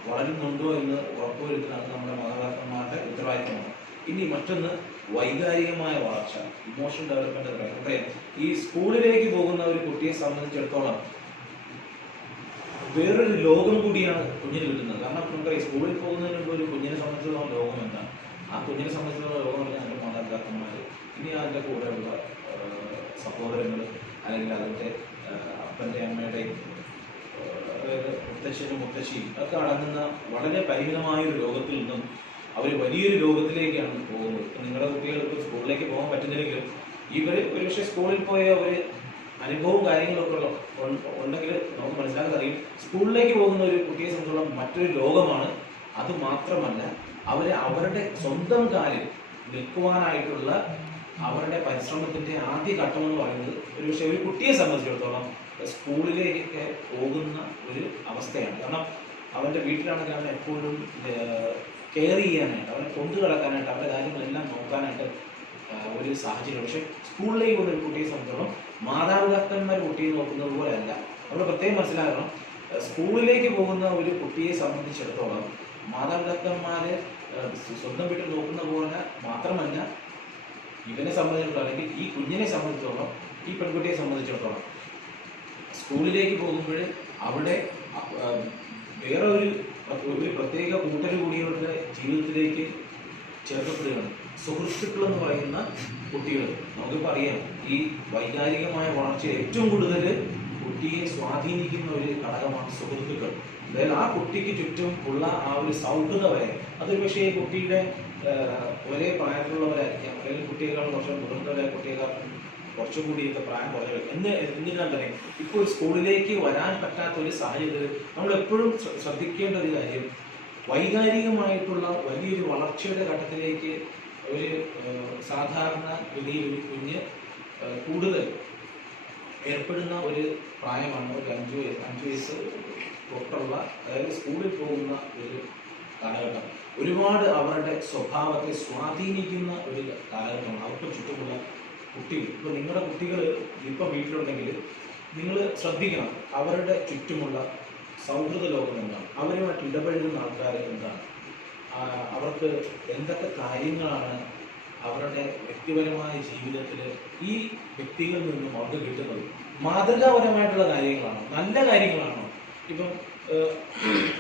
വളരുന്നുണ്ടോ എന്ന് ഉറപ്പുവരുത്തുന്നത് നമ്മുടെ മാതാപിതാക്കന്മാരുടെ ഉത്തരവാദിത്തമാണ്. ഇനി മറ്റൊന്ന് വൈകാരികമായ വളർച്ച, ഇമോഷണൽ ഡെവലപ്മെന്റ് എന്ന് പറയും. ഈ സ്കൂളിലേക്ക് പോകുന്ന ഒരു കുട്ടിയെ സംബന്ധിച്ചിടത്തോളം വേറൊരു ലോകം കൂടിയാണ് കുഞ്ഞിന് കിട്ടുന്നത്. കാരണം നമുക്കറിയാം സ്കൂളിൽ പോകുന്നതിന് മുമ്പ് ഒരു കുഞ്ഞിനെ സംബന്ധിച്ചിടത്തോളം ലോകം എന്താണ്? ആ കുഞ്ഞിനെ സംബന്ധിച്ചിടത്തോളം ലോകം പറഞ്ഞാൽ അതിൻ്റെ മാതാപിതാക്കന്മാർ, ഇനി അതിൻ്റെ കൂടെയുള്ള സഹോദരങ്ങൾ, അല്ലെങ്കിൽ അതിൻ്റെ അപ്പൻ്റെ അമ്മയുടെയും അതായത് മുത്തച്ഛനും മുത്തശ്ശിയും ഒക്കെ അടങ്ങുന്ന വളരെ പരിമിതമായൊരു ലോകത്തിൽ നിന്നും അവർ വലിയൊരു ലോകത്തിലേക്കാണ് പോകുന്നത്. നിങ്ങളുടെ കുട്ടികൾക്ക് സ്കൂളിലേക്ക് പോകാൻ പറ്റുന്നില്ലെങ്കിലും ഇവർ ഒരുപക്ഷെ സ്കൂളിൽ പോയ ഒരു അനുഭവവും കാര്യങ്ങളൊക്കെ ഉണ്ടെങ്കിൽ നമുക്ക് മനസ്സിലാക്കാൻ അറിയും. സ്കൂളിലേക്ക് പോകുന്ന ഒരു കുട്ടിയെ സംബന്ധിച്ചോളം മറ്റൊരു ലോകമാണ്. അത് മാത്രമല്ല അവരുടെ സ്വന്തം കാലിൽ നിൽക്കുവാനായിട്ടുള്ള അവരുടെ പരിശ്രമത്തിൻ്റെ ആദ്യ ഘട്ടം എന്ന് പറയുന്നത് ഒരുപക്ഷെ ഒരു കുട്ടിയെ സംബന്ധിച്ചിടത്തോളം സ്കൂളിലേക്ക് പോകുന്ന ഒരു അവസ്ഥയാണ്. കാരണം അവൻ്റെ വീട്ടിലാണെങ്കിൽ അവൻ എപ്പോഴും കെയർ ചെയ്യാനായിട്ട്, അവനെ കൊണ്ടു കിടക്കാനായിട്ട്, അവരുടെ കാര്യങ്ങളെല്ലാം നോക്കാനായിട്ട് ഒരു സാഹചര്യം. പക്ഷേ സ്കൂളിലേക്ക് പോകുന്ന ഒരു കുട്ടിയെ സംബന്ധിച്ചിടത്തോളം മാതാപിതാക്കന്മാർ കുട്ടിയെ നോക്കുന്നത് പോലെയല്ല. നമ്മൾ പ്രത്യേകം മനസ്സിലാക്കണം, സ്കൂളിലേക്ക് പോകുന്ന ഒരു കുട്ടിയെ സംബന്ധിച്ചിടത്തോളം മാതാപിതാക്കന്മാര് സ്വന്തം വീട്ടിൽ നോക്കുന്ന പോലെ മാത്രമല്ല ഇവനെ സംബന്ധിച്ചിടത്തോളം അല്ലെങ്കിൽ ഈ കുഞ്ഞിനെ സംബന്ധിച്ചിടത്തോളം ഈ പെൺകുട്ടിയെ സംബന്ധിച്ചിടത്തോളം സ്കൂളിലേക്ക് പോകുമ്പോൾ അവിടെ വേറെ ഒരു പ്രത്യേക കൂട്ടർ കൂടിയവരുടെ ജീവിതത്തിലേക്ക് ചേർക്കപ്പെടുകയാണ്. സുഹൃത്തുക്കൾ എന്ന് പറയുന്ന കുട്ടികൾ, നമുക്കിപ്പോൾ അറിയാം ഈ വൈകാരികമായ വളർച്ച ഏറ്റവും കൂടുതൽ കുട്ടിയെ സ്വാധീനിക്കുന്ന ഒരു ഘടകമാണ് സുഹൃത്തുക്കൾ. അതായത് ആ കുട്ടിക്ക് ചുറ്റും ഉള്ള ആ ഒരു സൗഹൃദ വരെ, അതൊരു പക്ഷേ കുട്ടിയുടെ ഒരേ പ്രായത്തിലുള്ളവരായിരിക്കാം, അല്ലെങ്കിൽ കുട്ടിയേക്കാൾ കുറച്ച് മുതിർന്നവരെ, കുട്ടിയേക്കാൾ കുറച്ചും കൂടിയൊക്കെ പ്രായം കുറഞ്ഞവർ എന്നിരുന്നാൽ തന്നെ ഇപ്പോൾ സ്കൂളിലേക്ക് വരാൻ പറ്റാത്ത ഒരു സാഹചര്യത്തിൽ നമ്മൾ എപ്പോഴും ശ്രദ്ധിക്കേണ്ട ഒരു കാര്യം, വൈകാരികമായിട്ടുള്ള വലിയൊരു വളർച്ചയുടെ ഘട്ടത്തിലേക്ക് ഒരു സാധാരണ ഗതിയിൽ ഒരു കുഞ്ഞ് കൂടുതൽ ഏർപ്പെടുന്ന ഒരു പ്രായമാണ് ഒരു 5 വയസ്സ് തൊട്ടുള്ള, അതായത് സ്കൂളിൽ പോകുന്ന ഒരു കാലഘട്ടം. ഒരുപാട് അവരുടെ സ്വഭാവത്തെ സ്വാധീനിക്കുന്ന ഒരു കാലഘട്ടമാണ്. അവർക്ക് ചുറ്റുമുള്ള കുട്ടികൾ, ഇപ്പോൾ നിങ്ങളുടെ കുട്ടികൾ ഇപ്പം വീട്ടിലുണ്ടെങ്കിൽ നിങ്ങൾ ശ്രദ്ധിക്കണം അവരുടെ ചുറ്റുമുള്ള സൗഹൃദ ലോകം എന്താണ്, അവരുമായിട്ട് ഇടപഴകുന്ന ആൾക്കാർ എന്താണ്, അവർക്ക് എന്തൊക്കെ കാര്യങ്ങളാണ് അവരുടെ വ്യക്തിപരമായ ജീവിതത്തിൽ ഈ വ്യക്തികളിൽ നിന്നും അവർക്ക് കിട്ടുന്നത്. മാതൃകാപരമായിട്ടുള്ള കാര്യങ്ങളാണോ, നല്ല കാര്യങ്ങളാണോ? ഇപ്പം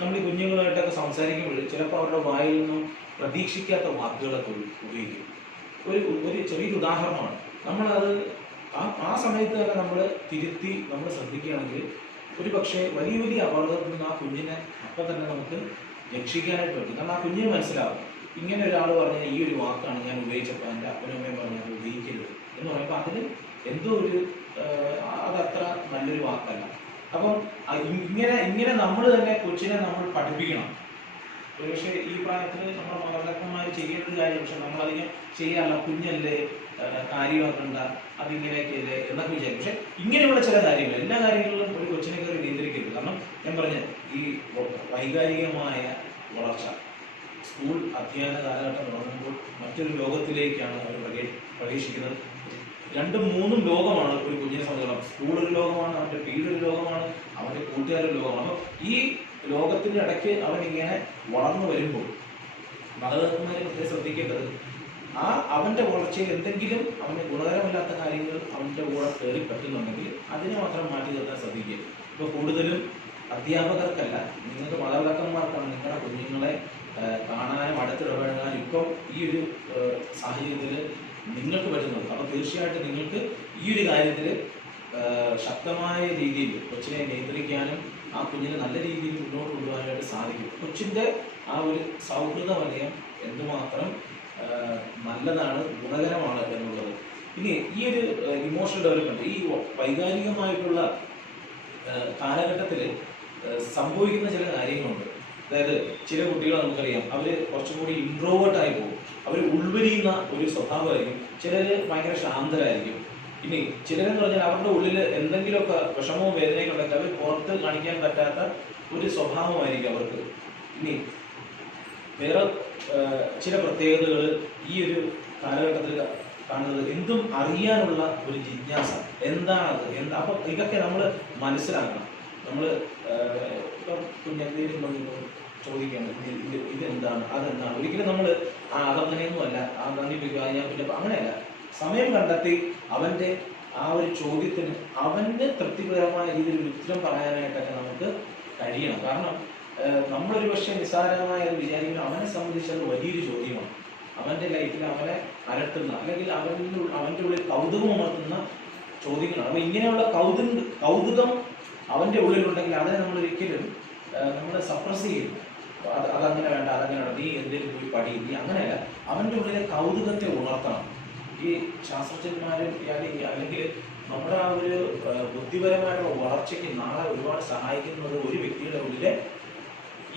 നമ്മൾ ഈ കുഞ്ഞുങ്ങളായിട്ടൊക്കെ സംസാരിക്കുമ്പോൾ ചിലപ്പോൾ അവരുടെ വായിൽ നിന്നും പ്രതീക്ഷിക്കാത്ത വാക്കുകളൊക്കെ ഉപയോഗിക്കും. ഒരു ചെറിയൊരു ഉദാഹരണമാണ്. നമ്മളത് ആ സമയത്ത് തന്നെ നമ്മൾ തിരുത്തി നമ്മൾ ശ്രദ്ധിക്കുകയാണെങ്കിൽ ഒരു പക്ഷേ വലിയ വലിയ അപകടത്തിൽ നിന്ന് ആ കുഞ്ഞിനെ അപ്പം തന്നെ നമുക്ക് രക്ഷിക്കാനായിട്ട് പറ്റും. കാരണം ആ കുഞ്ഞിന് മനസ്സിലാവും, ഇങ്ങനെ ഒരാൾ പറഞ്ഞാൽ ഈ ഒരു വാക്കാണ് ഞാൻ ഉപയോഗിച്ചപ്പോൾ എൻ്റെ അപ്പനും അമ്മയും പറഞ്ഞാൽ അത് ഉപയോഗിക്കരുത് എന്ന് പറയുമ്പോൾ അതിന് എന്തോ ഒരു അതത്ര നല്ലൊരു വാക്കല്ല. അപ്പം ഇങ്ങനെ നമ്മൾ തന്നെ കൊച്ചിനെ നമ്മൾ പഠിപ്പിക്കണം. പക്ഷേ ഈ പ്രായത്തിൽ നമ്മുടെ മാതാപിതാക്കന്മാർ ചെയ്യേണ്ട കാര്യം, പക്ഷെ നമ്മളതിനെ ചെയ്യാറില്ല. കുഞ്ഞല്ലേ, കാര്യമാക്കണ്ട, അതിങ്ങനെയൊക്കെയല്ലേ എന്നൊക്കെ വിചാരിക്കും. പക്ഷെ ഇങ്ങനെയുള്ള ചില കാര്യങ്ങൾ, എല്ലാ കാര്യങ്ങളിലും ഒരു കൊച്ചിനെ കയറി നിയന്ത്രിക്കരുത്. കാരണം ഞാൻ പറഞ്ഞ ഈ വൈകാരികമായ വളർച്ച സ്കൂൾ അധ്യയന കാലഘട്ടം തുടങ്ങുമ്പോൾ മറ്റൊരു ലോകത്തിലേക്കാണ് അവർ പ്രവേശിക്കുന്നത്. 2-3 ലോകമാണ് ഒരു കുഞ്ഞിനെ സംബന്ധിച്ചിടത്തോളം. സ്കൂൾ ഒരു ലോകമാണ്, അവൻ്റെ വീടൊരു ലോകമാണ്, അവൻ്റെ കൂട്ടുകാരൊരു ലോകമാണ്. അപ്പോൾ ഈ ലോകത്തിൻ്റെ ഇടയ്ക്ക് അവനിങ്ങനെ വളർന്നു വരുമ്പോൾ മാതാപിതാക്കന്മാരെ പ്രത്യേകം ശ്രദ്ധിക്കേണ്ടത്, അവൻ്റെ വളർച്ചയിൽ എന്തെങ്കിലും അവന് ഗുണകരമല്ലാത്ത കാര്യങ്ങൾ അവൻ്റെ കൂടെ കയറി പറ്റുന്നുണ്ടെങ്കിൽ അതിനെ മാത്രം മാറ്റി നിർത്താൻ ശ്രദ്ധിക്കുക. ഇപ്പോൾ കൂടുതലും അധ്യാപകർക്കല്ല, നിങ്ങൾക്ക് മാതാപിതാക്കന്മാർക്കാണ് നിങ്ങളുടെ കുഞ്ഞുങ്ങളെ കാണാനും അടുത്തിടപഴകാനും ഇപ്പം ഈ ഒരു സാഹചര്യത്തിൽ നിങ്ങൾക്ക് പറ്റുന്നത്. അപ്പോൾ തീർച്ചയായിട്ടും നിങ്ങൾക്ക് ഈ ഒരു കാര്യത്തിൽ ശക്തമായ രീതിയിൽ കൊച്ചിനെ നിയന്ത്രിക്കാനും ആ കുഞ്ഞിനെ നല്ല രീതിയിൽ മുന്നോട്ട് കൊണ്ടുപോകാനായിട്ട് സാധിക്കും. കൊച്ചിൻ്റെ ആ ഒരു സൗഹൃദ വലയം എന്തുമാത്രം നല്ലതാണ്, ഗുണകരമാണ് എന്നുള്ളത്. ഇനി ഈ ഒരു ഇമോഷണൽ ഡെവലപ്മെൻറ്റ്, ഈ വൈകാരികമായിട്ടുള്ള കാലഘട്ടത്തിൽ സംഭവിക്കുന്ന ചില കാര്യങ്ങളുണ്ട്. അതായത് ചില കുട്ടികൾ നമുക്കറിയാം, അവർ കുറച്ചും കൂടി ഇൻട്രോവേർട്ടായി പോകും, അവർ ഉൾവലിയുന്ന ഒരു സ്വഭാവമായിരിക്കും. ചിലർ ഭയങ്കര ശാന്തരായിരിക്കും. ഇനി ചിലരെന്ന് പറഞ്ഞാൽ അവരുടെ ഉള്ളിൽ എന്തെങ്കിലുമൊക്കെ വിഷമവും വേദനയൊക്കെ ഉണ്ടെങ്കിൽ അവർ പുറത്ത് കാണിക്കാൻ പറ്റാത്ത ഒരു സ്വഭാവമായിരിക്കും അവർക്ക്. ഇനി വേറെ ചില പ്രത്യേകതകൾ ഈ ഒരു കാലഘട്ടത്തിൽ കാണുന്നത്, എന്തും അറിയാനുള്ള ഒരു ജിജ്ഞാസ, എന്താണത്, അപ്പം ഇതൊക്കെ നമ്മൾ മനസ്സിലാക്കണം. നമ്മൾ ഇപ്പം കുഞ്ഞെന്തെങ്കിലും ചോദിക്കണം, ഇതെന്താണ്, അതെന്താണ്. ഒരിക്കലും നമ്മൾ അതങ്ങനെയൊന്നും അല്ല, നന്ദി ഞാൻ പിന്നെ അങ്ങനെയല്ല. സമയം കണ്ടെത്തി അവൻ്റെ ആ ഒരു ചോദ്യത്തിന് അവന് തൃപ്തികരമായ രീതിയിൽ ഒരു ഉത്തരം പറയാനായിട്ടൊക്കെ നമുക്ക് കഴിയണം. കാരണം നമ്മളൊരു പക്ഷേ നിസ്സാരമായ അത് വിചാരിക്കുന്ന അവനെ സംബന്ധിച്ചത് വലിയൊരു ചോദ്യമാണ്. അവൻ്റെ ലൈഫിൽ അവനെ അലട്ടുന്ന, അല്ലെങ്കിൽ അവൻ്റെ ഉള്ളിൽ കൗതുകം ഉണർത്തുന്ന ചോദ്യങ്ങളാണ്. അപ്പോൾ ഇങ്ങനെയുള്ള കൗതുകം അവൻ്റെ ഉള്ളിലുണ്ടെങ്കിൽ അതിനെ നമ്മൾ ഒരിക്കലും നമ്മൾ സപ്രസ് ചെയ്യും. അതങ്ങനെ വേണ്ട, അതങ്ങനെ വേണ്ട, നീ എന്തെങ്കിലും പോയി പഠി, നീ അങ്ങനെയല്ല. അവൻ്റെ ഉള്ളിലെ കൗതുകത്തെ ഉണർത്തണം. ഈ ശാസ്ത്രജ്ഞന്മാരും അല്ലെങ്കിൽ നമ്മുടെ ആ ഒരു ബുദ്ധിപരമായിട്ടുള്ള വളർച്ചയ്ക്ക് നാളെ ഒരുപാട് സഹായിക്കുന്നത് ഒരു വ്യക്തിയുടെ ഉള്ളിലെ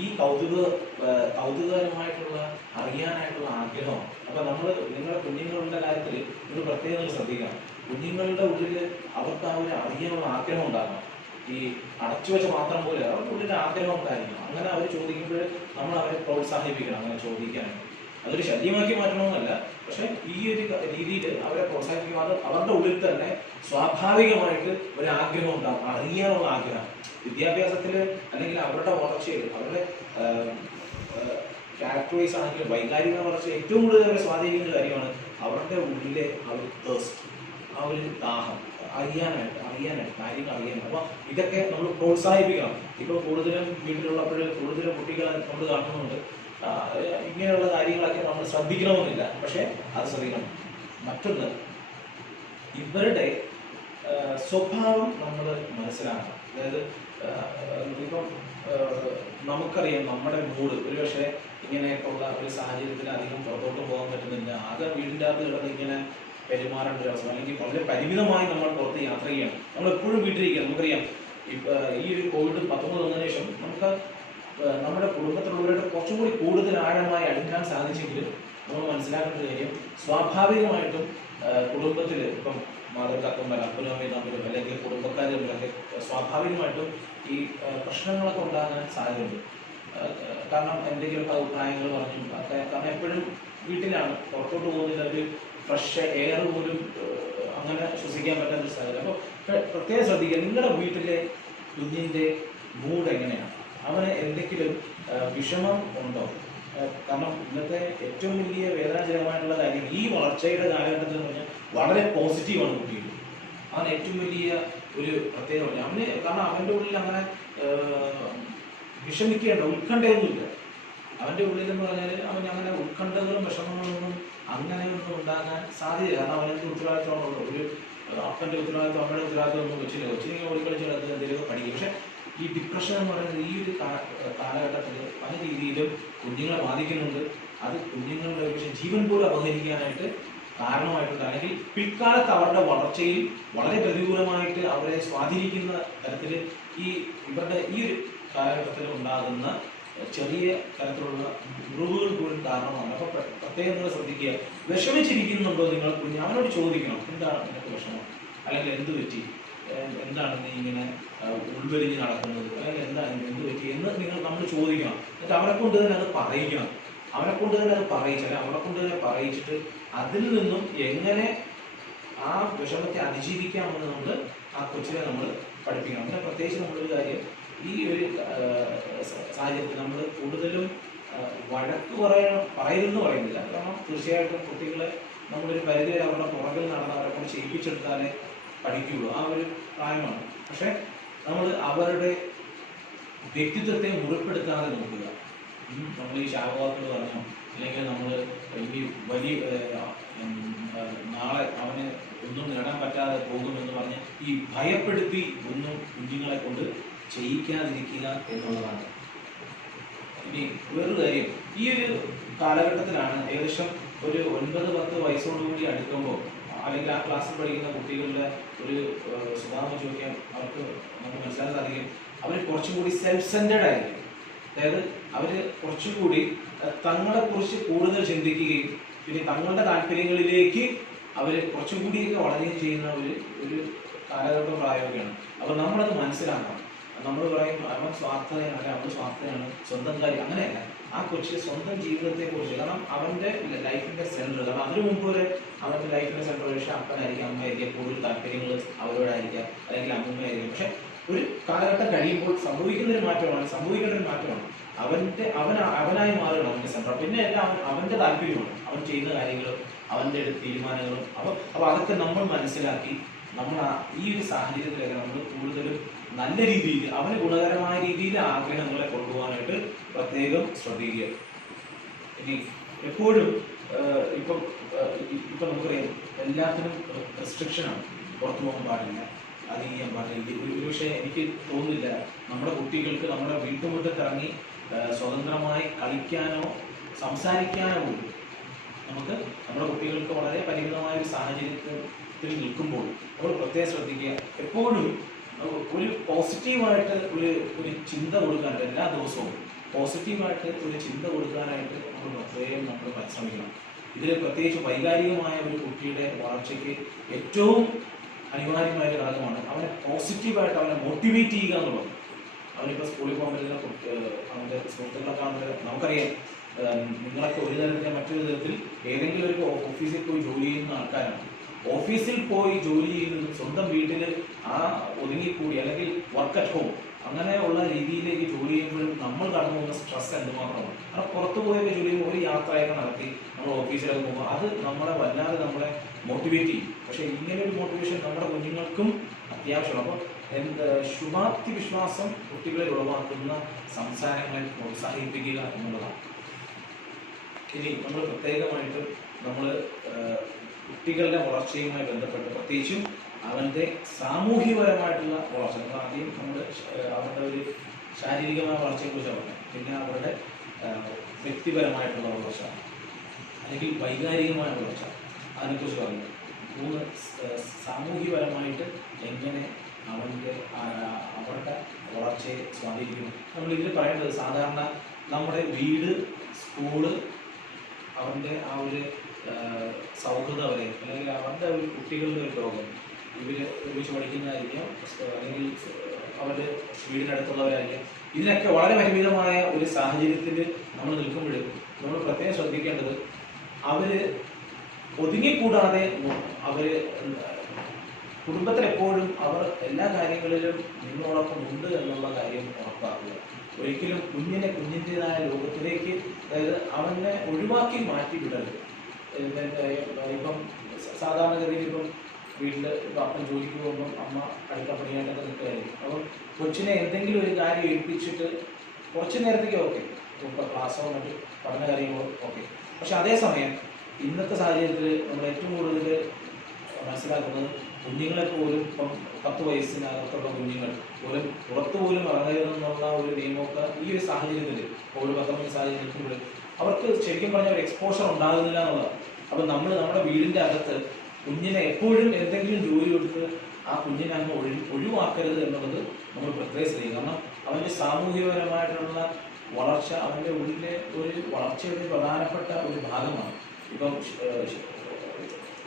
ഈ കൗതുകകരമായിട്ടുള്ള അറിയാനായിട്ടുള്ള ആഗ്രഹമാണ്. അപ്പം നിങ്ങളുടെ കുഞ്ഞുങ്ങളുടെ കാര്യത്തിൽ ഒരു പ്രത്യേകം ശ്രദ്ധിക്കണം. കുഞ്ഞുങ്ങളുടെ ഉള്ളിൽ അവർക്ക് ആ ഒരു അറിയാനുള്ള ആഗ്രഹം ഉണ്ടാകണം. ഈ അടച്ചു വെച്ച മാത്രം പോലെ അവരുടെ ഉള്ളിൽ ആഗ്രഹം ഉണ്ടായിരിക്കണം. അങ്ങനെ അവർ ചോദിക്കുമ്പോൾ നമ്മൾ അവരെ പ്രോത്സാഹിപ്പിക്കണം അങ്ങനെ ചോദിക്കാനായിട്ട്. അതൊരു ശല്യമാക്കി മാറ്റണമെന്നല്ല, പക്ഷെ ഈ ഒരു രീതിയിൽ അവരെ പ്രോത്സാഹിപ്പിക്കും. അത് അവരുടെ ഉള്ളിൽ തന്നെ സ്വാഭാവികമായിട്ട് ഒരു ആഗ്രഹം ഉണ്ടാകും, അറിയാനുള്ള ആഗ്രഹം. വിദ്യാഭ്യാസത്തിൽ അല്ലെങ്കിൽ അവരുടെ വളർച്ചയിൽ അവരുടെ ക്യാരക്ടർ വൈസ് ആണെങ്കിലും വൈകാരിക വളർച്ച ഏറ്റവും കൂടുതൽ അവരെ സ്വാധീനിക്കുന്ന ഒരു കാര്യമാണ് അവരുടെ ഉള്ളിലെ ആ ഒരു തേഴ്സ്റ്റ്, ആ ഒരു ദാഹം അറിയാനായിട്ട് കാര്യങ്ങൾ അറിയാനായിട്ട്. അപ്പോൾ ഇതൊക്കെ നമ്മൾ പ്രോത്സാഹിപ്പിക്കണം. ഇപ്പോൾ കൂടുതലും വീട്ടിലുള്ളപ്പോൾ കൂടുതലും കുട്ടികളെ നമ്മൾ കാണുന്നുണ്ട് ഇങ്ങനെയുള്ള കാര്യങ്ങളൊക്കെ നമ്മൾ ശ്രദ്ധിക്കണമെന്നില്ല, പക്ഷേ അത് ശ്രദ്ധിക്കണം. മറ്റൊന്ന്, ഇവരുടെ സ്വഭാവം നമ്മൾ മനസ്സിലാക്കണം. അതായത് ഇപ്പം നമുക്കറിയാം നമ്മുടെ മൂഡ് ഒരു പക്ഷേ ഇങ്ങനെയൊക്കെയുള്ള ഒരു സാഹചര്യത്തിൽ അധികം പുറത്തോട്ട് പോകാൻ പറ്റുന്നില്ല, ആകെ വീടിൻ്റെ അകത്ത് കിടന്ന് ഇങ്ങനെ പെരുമാറേണ്ട ഒരു അവസ്ഥ, അല്ലെങ്കിൽ വളരെ പരിമിതമായി നമ്മൾ പുറത്ത് യാത്ര ചെയ്യണം. നമ്മൾ എപ്പോഴും വീട്ടിലിരിക്കുക. നമുക്കറിയാം ഈ ഒരു COVID-19 വന്നതിന് ശേഷം നമുക്ക് നമ്മുടെ കുടുംബത്തിലുള്ളവരുടെ കുറച്ചും കൂടി കൂടുതൽ ആഴമായി അടുക്കാൻ സാധിച്ചെങ്കിലും നമ്മൾ മനസ്സിലാക്കേണ്ട കാര്യം സ്വാഭാവികമായിട്ടും കുടുംബത്തിൽ ഇപ്പം മാതാപിതാക്കന്മാർ അപ്പനും അമ്മയും തമ്മിലും അല്ലെങ്കിൽ കുടുംബക്കാർ തമ്മിലൊക്കെ സ്വാഭാവികമായിട്ടും ഈ പ്രശ്നങ്ങളൊക്കെ ഉണ്ടാകാൻ സാധ്യതയുണ്ട്. കാരണം എന്തെങ്കിലുമൊക്കെ അഭിപ്രായങ്ങൾ പറഞ്ഞും ഒക്കെ. കാരണം എപ്പോഴും വീട്ടിലാണ്, പുറത്തോട്ട് പോകുന്നില്ല, ഒരു ഫ്രഷ് എയർ പോലും അങ്ങനെ ശ്വസിക്കാൻ പറ്റാത്ത സാഹചര്യം. അപ്പോൾ പ്രത്യേകം ശ്രദ്ധിക്കുക, നിങ്ങളുടെ വീട്ടിലെ കുഞ്ഞിൻ്റെ മൂഡ് എങ്ങനെയാണ്, അവന് എന്തെങ്കിലും വിഷമം ഉണ്ടോ? കാരണം ഇന്നത്തെ ഏറ്റവും വലിയ വേദനാജനകമായിട്ടുള്ള കാര്യം ഈ വളർച്ചയുടെ കാലഘട്ടത്തിൽ എന്ന് പറഞ്ഞാൽ വളരെ പോസിറ്റീവാണ് കുട്ടികൾ. അവന് ഏറ്റവും വലിയ ഒരു പ്രത്യേകത അവന്, കാരണം അവൻ്റെ ഉള്ളിൽ അങ്ങനെ വിഷമിക്കേണ്ട ഉത്കണ്ഠയൊന്നുമില്ല. അവൻ്റെ ഉള്ളിലെന്ന് പറഞ്ഞാൽ അവൻ അങ്ങനെ ഉത്കണ്ഠകളും വിഷമങ്ങളൊന്നും അങ്ങനെയൊന്നും ഉണ്ടാകാൻ സാധ്യതയില്ല. കാരണം അവനെന്ത് ഉത്തരവാദിത്തമാണുള്ളത്, ഒരു അപ്പൻ്റെ ഉത്തരവാദിത്തം അമ്മയുടെ ഉത്തരവാദിത്തം ഒന്നും കൊച്ചില്ല. കൊച്ചിനെ ഓടിക്കളിച്ചാൽ അത് എന്തെങ്കിലുമൊക്കെ പഠിക്കും. പക്ഷേ ഈ ഡിപ്രഷൻ എന്ന് പറയുന്നത് ഈ ഒരു കാലഘട്ടത്തിൽ പല രീതിയിലും കുഞ്ഞുങ്ങളെ ബാധിക്കുന്നുണ്ട്. അത് കുഞ്ഞുങ്ങളുടെ പക്ഷേ ജീവൻ പോലും അപഹരിക്കാനായിട്ട് കാരണമായിട്ടുണ്ട്. അല്ലെങ്കിൽ പിൽക്കാലത്ത് അവരുടെ വളർച്ചയിൽ വളരെ പ്രതികൂലമായിട്ട് അവരെ സ്വാധീനിക്കുന്ന തരത്തിൽ ഇവരുടെ ഈ ഒരു കാലഘട്ടത്തിൽ ഉണ്ടാകുന്ന ചെറിയ തരത്തിലുള്ള മുറിവുകൾ പോലും കാരണമാണ്. അപ്പോൾ പ്രത്യേകം നിങ്ങൾ ശ്രദ്ധിക്കുക, വിഷമിച്ചിരിക്കുന്നുണ്ടോ നിങ്ങൾ കുഞ്ഞ്, അവനോട് ചോദിക്കണം, എന്താണ് നിനക്ക് വിഷമം, അല്ലെങ്കിൽ എന്ത് പറ്റി, എന്താണ് നീ ഇങ്ങനെ ഉൾവലിഞ്ഞ് നടക്കുന്നത്, അല്ലെങ്കിൽ എന്താണ് എന്ത് പറ്റി എന്ന് നമ്മൾ ചോദിക്കണം. എന്നിട്ട് അവരെ കൊണ്ട് തന്നെ അത് പറയിക്കണം. അവരെ കൊണ്ട് തന്നെ അത് പറയിച്ചാൽ അവരെ കൊണ്ട് തന്നെ പറയിച്ചിട്ട് അതിൽ നിന്നും എങ്ങനെ ആ വിഷമത്തെ അതിജീവിക്കാമെന്ന് നമ്മൾ ആ കൊച്ചിനെ നമ്മൾ പഠിപ്പിക്കണം. പിന്നെ പ്രത്യേകിച്ച് നമ്മളൊരു കാര്യം, ഈ ഒരു സാഹചര്യത്തിൽ നമ്മൾ കൂടുതലും വഴക്ക് പറയരുതെന്ന് പറയുന്നില്ല. കാരണം തീർച്ചയായിട്ടും കുട്ടികളെ നമ്മളൊരു പരിധിവരെ അവരുടെ പുറകിൽ നടന്ന് അവരെ കൊണ്ട് ചെയ്യിപ്പിച്ചെടുത്താലേ പഠിക്കുകയുള്ളൂ. ആ ഒരു പ്രായമാണ്. പക്ഷെ നമ്മൾ അവരുടെ വ്യക്തിത്വത്തെ മുറിപ്പെടുത്താതെ നോക്കുക. നമ്മൾ ഈ ശാപവാക്കുകൾ പറഞ്ഞോ, അല്ലെങ്കിൽ നമ്മൾ ഈ വലിയ നാളെ അവന് ഒന്നും നേടാൻ പറ്റാതെ പോകുമെന്ന് പറഞ്ഞ് ഈ ഭയപ്പെടുത്തി ഒന്നും കുഞ്ഞുങ്ങളെ കൊണ്ട് ചെയ്യിക്കാതിരിക്കുക എന്നുള്ളതാണ്. ഇനി വേറൊരു കാര്യം, ഈ ഒരു കാലഘട്ടത്തിലാണ് ഏകദേശം ഒരു 9-10 വയസ്സോടുകൂടി അടുക്കുമ്പോൾ, അല്ലെങ്കിൽ ആ ക്ലാസ്സിൽ പഠിക്കുന്ന കുട്ടികളുടെ ഒരു സ്വഭാവം ചോദിക്കാൻ അവർക്ക് നമുക്ക് മനസ്സിലാക്കാൻ സാധിക്കും. അവർ കുറച്ചും കൂടി സെൽഫ് സെൻറ്റേഡ് ആയിരിക്കും. അതായത് അവർ കുറച്ചും കൂടി തങ്ങളെക്കുറിച്ച് കൂടുതൽ ചിന്തിക്കുകയും പിന്നെ തങ്ങളുടെ താല്പര്യങ്ങളിലേക്ക് അവർ കുറച്ചും കൂടിയൊക്കെ വളരുകയും ചെയ്യുന്ന ഒരു കാലഘട്ടം പ്രായോഗികമാണ്. അപ്പോൾ നമ്മളത് മനസ്സിലാക്കണം. നമ്മൾ പറയും അവൻ സ്വാർത്ഥതയാണ്, അല്ലെ അവൻ സ്വാർത്ഥതയാണ്, സ്വന്തം കാര്യം, അങ്ങനെയല്ല. ആ കൊച്ചു സ്വന്തം ജീവിതത്തെക്കുറിച്ച്, കാരണം അവൻ്റെ ലൈഫിൻ്റെ സെൻറ്റർ, കാരണം അതിനു മുമ്പ് വരെ അവൻ്റെ ലൈഫിൻ്റെ സെൻറ്റർ പക്ഷേ അപ്പനായിരിക്കും, അമ്മയായിരിക്കും, കൂടുതൽ താല്പര്യങ്ങൾ അവരോടായിരിക്കാം, അല്ലെങ്കിൽ അമ്മൂമ്മയായിരിക്കും. പക്ഷെ ഒരു കാലഘട്ടം കഴിയുമ്പോൾ സംഭവിക്കേണ്ട ഒരു മാറ്റമാണ്. അവനായി മാറുകയാണ് അവൻ്റെ സെൻറ്റർ. പിന്നെ എല്ലാം അവൻ്റെ താല്പര്യമാണ്, അവൻ ചെയ്യുന്ന കാര്യങ്ങളും അവൻ്റെ തീരുമാനങ്ങളും. അപ്പോൾ അതൊക്കെ നമ്മൾ മനസ്സിലാക്കി നമ്മൾ ഈ ഒരു സാഹചര്യത്തിലൊക്കെ നമ്മൾ കൂടുതലും നല്ല രീതിയിൽ അവന് ഗുണകരമായ രീതിയിൽ ആഗ്രഹങ്ങളെ കൊണ്ടുപോകാനായിട്ട് പ്രത്യേകം ശ്രദ്ധിക്കുക. ഇനി എപ്പോഴും ഇപ്പം നമുക്കറിയാം എല്ലാത്തിനും റെസ്ട്രിക്ഷനാണ്. പുറത്തു പോകാൻ പാടില്ല, അത് ചെയ്യാൻ പാടില്ല. ഒരു പക്ഷേ എനിക്ക് തോന്നുന്നില്ല നമ്മുടെ കുട്ടികൾക്ക് നമ്മുടെ വീട്ടുമുറ്റത്തിറങ്ങി സ്വതന്ത്രമായി കളിക്കാനോ സംസാരിക്കാനോ ഉണ്ട്. നമുക്ക് നമ്മുടെ കുട്ടികൾക്ക് വളരെ പരിമിതമായ ഒരു സാഹചര്യത്തിൽ നിൽക്കുമ്പോൾ നമ്മൾ പ്രത്യേകം ശ്രദ്ധിക്കുക. എപ്പോഴും ഒരു പോസിറ്റീവായിട്ട് ഒരു ചിന്ത കൊടുക്കാനായിട്ട് എല്ലാ ദിവസവും പോസിറ്റീവായിട്ട് ഒരു ചിന്ത കൊടുക്കാനായിട്ട് നമ്മൾ പരിശ്രമിക്കണം. ഇതിൽ പ്രത്യേകിച്ച് വൈകാരികമായ ഒരു കുട്ടിയുടെ വളർച്ചയ്ക്ക് ഏറ്റവും അനിവാര്യമായ ഒരു ഘടകമാണ് അവനെ പോസിറ്റീവായിട്ട് അവനെ മോട്ടിവേറ്റ് ചെയ്യുക എന്നുള്ളത്. അവനിപ്പോൾ സ്കൂളിൽ പോകാൻ പറ്റുന്ന അവൻ്റെ സുഹൃത്തുക്കളെ കാണുന്നത് നമുക്കറിയാം. നിങ്ങളൊക്കെ ഒരു തരത്തിലെ മറ്റൊരു തരത്തിൽ ഏതെങ്കിലും ഒരു ഓഫീസിൽ പോയി ജോലി ചെയ്യുന്ന ആൾക്കാരാണ്. ഓഫീസിൽ പോയി ജോലി ചെയ്യുന്നതും സ്വന്തം വീട്ടിൽ ആ ഒതുങ്ങിക്കൂടി അല്ലെങ്കിൽ വർക്ക് അറ്റ് ഹോം അങ്ങനെയുള്ള രീതിയിലേക്ക് ജോലി ചെയ്യുമ്പോഴും നമ്മൾ കടന്നു പോകുന്ന സ്ട്രെസ് എന്തുമാത്രമാണ്. കാരണം പുറത്തു പോയൊക്കെ ജോലി ചെയ്യുമ്പോൾ ഒരു യാത്രയൊക്കെ നടത്തി നമ്മൾ ഓഫീസിലൊക്കെ പോകുമ്പോൾ അത് നമ്മളെ വല്ലാതെ നമ്മളെ മോട്ടിവേറ്റ് ചെയ്യും. പക്ഷേ ഇങ്ങനെ ഒരു മോട്ടിവേഷൻ നമ്മുടെ കുഞ്ഞുങ്ങൾക്കും അത്യാവശ്യമാണ്. അപ്പോൾ ശുഭാപ്തി വിശ്വാസം കുട്ടികളിൽ ഉളവാക്കുന്ന സംസാരങ്ങളെ പ്രോത്സാഹിപ്പിക്കുക എന്നുള്ളതാണ്. ഇനി നമ്മൾ പ്രത്യേകമായിട്ട് നമ്മൾ കുട്ടികളുടെ വളർച്ചയുമായി ബന്ധപ്പെട്ട് പ്രത്യേകിച്ചും അവൻ്റെ സാമൂഹ്യപരമായിട്ടുള്ള വളർച്ച, ആദ്യം നമ്മൾ അവരുടെ ഒരു ശാരീരികമായ വളർച്ചയെക്കുറിച്ചാണ് പറഞ്ഞത്, പിന്നെ അവരുടെ വ്യക്തിപരമായിട്ടുള്ള വളർച്ച അല്ലെങ്കിൽ വൈകാരികമായ വളർച്ച അതിനെക്കുറിച്ച് പറഞ്ഞു. 3 സാമൂഹ്യപരമായിട്ട് എങ്ങനെ അവരുടെ വളർച്ചയെ സ്വാധീനിക്കുന്നു. നമ്മളിതിൽ പറയേണ്ടത് സാധാരണ നമ്മുടെ വീട്, സ്കൂള്, അവൻ്റെ ആ ഒരു സൗഹൃദ വലയം അല്ലെങ്കിൽ അവരുടെ ഒരു കുട്ടികളുടെ ഒരു ലോകം, ഇവർ ഒരുമിച്ച് പഠിക്കുന്നതായിരിക്കാം അല്ലെങ്കിൽ അവരുടെ വീടിനടുത്തുള്ളവരായിരിക്കാം, ഇതിനൊക്കെ വളരെ പരിമിതമായ ഒരു സാഹചര്യത്തിൽ നമ്മൾ നിൽക്കുമ്പോൾ നമ്മൾ പ്രത്യേകം ശ്രദ്ധിക്കേണ്ടത് അവർ ഒതുങ്ങിക്കൂടാതെ അവർ കുടുംബത്തിലെപ്പോഴും അവർ എല്ലാ കാര്യങ്ങളിലും നിങ്ങളോടൊപ്പം ഉണ്ട് എന്നുള്ള കാര്യം ഉറപ്പാക്കുക. ഒരിക്കലും കുഞ്ഞിൻ്റെതായ ലോകത്തിലേക്ക്, അതായത് അവനെ ഒഴിവാക്കി മാറ്റി വിടരുത്. ഇപ്പം സാധാരണഗതിയിൽ ഇപ്പം വീട്ടിൽ അപ്പൻ ജോലിക്ക് പോകുമ്പം അമ്മ അടുക്കളപ്പണിയായിട്ടൊക്കെ നിൽക്കുകയായിരിക്കും. അപ്പം കൊച്ചിനെ എന്തെങ്കിലും ഒരു കാര്യം ഏൽപ്പിച്ചിട്ട് കുറച്ച് നേരത്തേക്ക് ഓക്കെ, ഇപ്പോൾ ക്ലാസ്സോ മറ്റ് പഠന കാര്യങ്ങളോ ഓക്കെ. പക്ഷെ അതേസമയം ഇന്നത്തെ സാഹചര്യത്തിൽ നമ്മൾ ഏറ്റവും കൂടുതൽ മനസ്സിലാക്കുന്നത് കുഞ്ഞുങ്ങളെ പോലും ഇപ്പം 10 വയസ്സിനകത്തുള്ള കുഞ്ഞുങ്ങൾ പോലും പുറത്തു പോലും ഇറങ്ങരുതെന്നുള്ള ഒരു നിയമമൊക്കെ ഈ ഒരു സാഹചര്യത്തിൽ, കോവിഡ് 19 സാഹചര്യത്തിൽ അവർക്ക് ശരിക്കും പറഞ്ഞ ഒരു എക്സ്പോഷർ ഉണ്ടാകുന്നില്ല എന്നുള്ളതാണ്. അപ്പം നമ്മൾ നമ്മുടെ വീടിൻ്റെ അകത്ത് കുഞ്ഞിനെ എപ്പോഴും എന്തെങ്കിലും ജോലി കൊടുത്ത് ആ കുഞ്ഞിനെ അങ്ങ് ഒഴിവാക്കരുത് എന്നുള്ളത് നമ്മൾ പ്രത്യേകം ശ്രദ്ധിക്കുക. കാരണം അവൻ്റെ സാമൂഹികപരമായിട്ടുള്ള വളർച്ച അവൻ്റെ ഉള്ളിലെ ഒരു വളർച്ചയുടെ പ്രധാനപ്പെട്ട ഒരു ഭാഗമാണ്. ഇപ്പം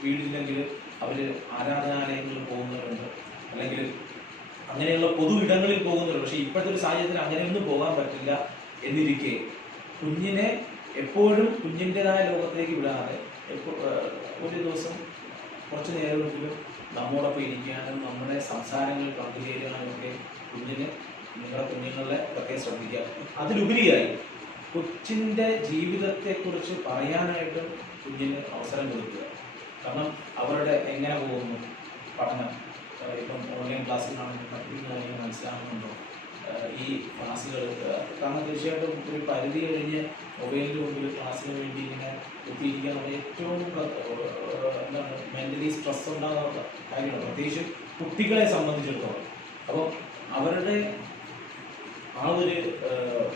വീടില്ലെങ്കിൽ അവർ ആരാധനാലയങ്ങളിൽ പോകുന്നവരുണ്ട്, അല്ലെങ്കിൽ അങ്ങനെയുള്ള പൊതു ഇടങ്ങളിൽ പോകുന്നവരുണ്ട്. പക്ഷേ ഇപ്പോഴത്തെ ഒരു സാഹചര്യത്തിൽ അങ്ങനെയൊന്നും പോകാൻ പറ്റില്ല എന്നിരിക്കെ കുഞ്ഞിനെ എപ്പോഴും കുഞ്ഞിൻ്റെതായ ലോകത്തേക്ക് വിടാതെ ഒരു ദിവസം കുറച്ച് നേരമെങ്കിലും നമ്മോടൊപ്പം ഇരിക്കാനും നമ്മുടെ സംസാരങ്ങൾ പങ്കുചേരാനും ഒക്കെ നിങ്ങളുടെ കുഞ്ഞുങ്ങളെ പ്രത്യേകം ശ്രദ്ധിക്കുക. അതിലുപരിയായി കൊച്ചിൻ്റെ ജീവിതത്തെക്കുറിച്ച് പറയാനായിട്ടും കുഞ്ഞിന് അവസരം കൊടുക്കുക. കാരണം അവരുടെ എങ്ങനെ പോകുന്നു പഠനം, ഇപ്പം ഓൺലൈൻ ക്ലാസ്സിലാണെങ്കിൽ പഠിക്കുന്ന കാര്യങ്ങൾ മനസ്സിലാകുന്നുണ്ടോ, ഈ ക്ലാസ്സുകൾ, കാരണം തീർച്ചയായിട്ടും ഒരു പരിധി കഴിഞ്ഞ് മൊബൈലിന് മുമ്പിൽ ക്ലാസ്സിന് വേണ്ടി ഇങ്ങനെ എത്തിയിരിക്കാൻ ഏറ്റവും എന്താണ് മെൻ്റലി സ്ട്രെസ് ഉണ്ടാകുന്ന കാര്യമാണ്, പ്രത്യേകിച്ച് കുട്ടികളെ സംബന്ധിച്ചിടത്തോളം. അപ്പോൾ അവരുടെ ആ ഒരു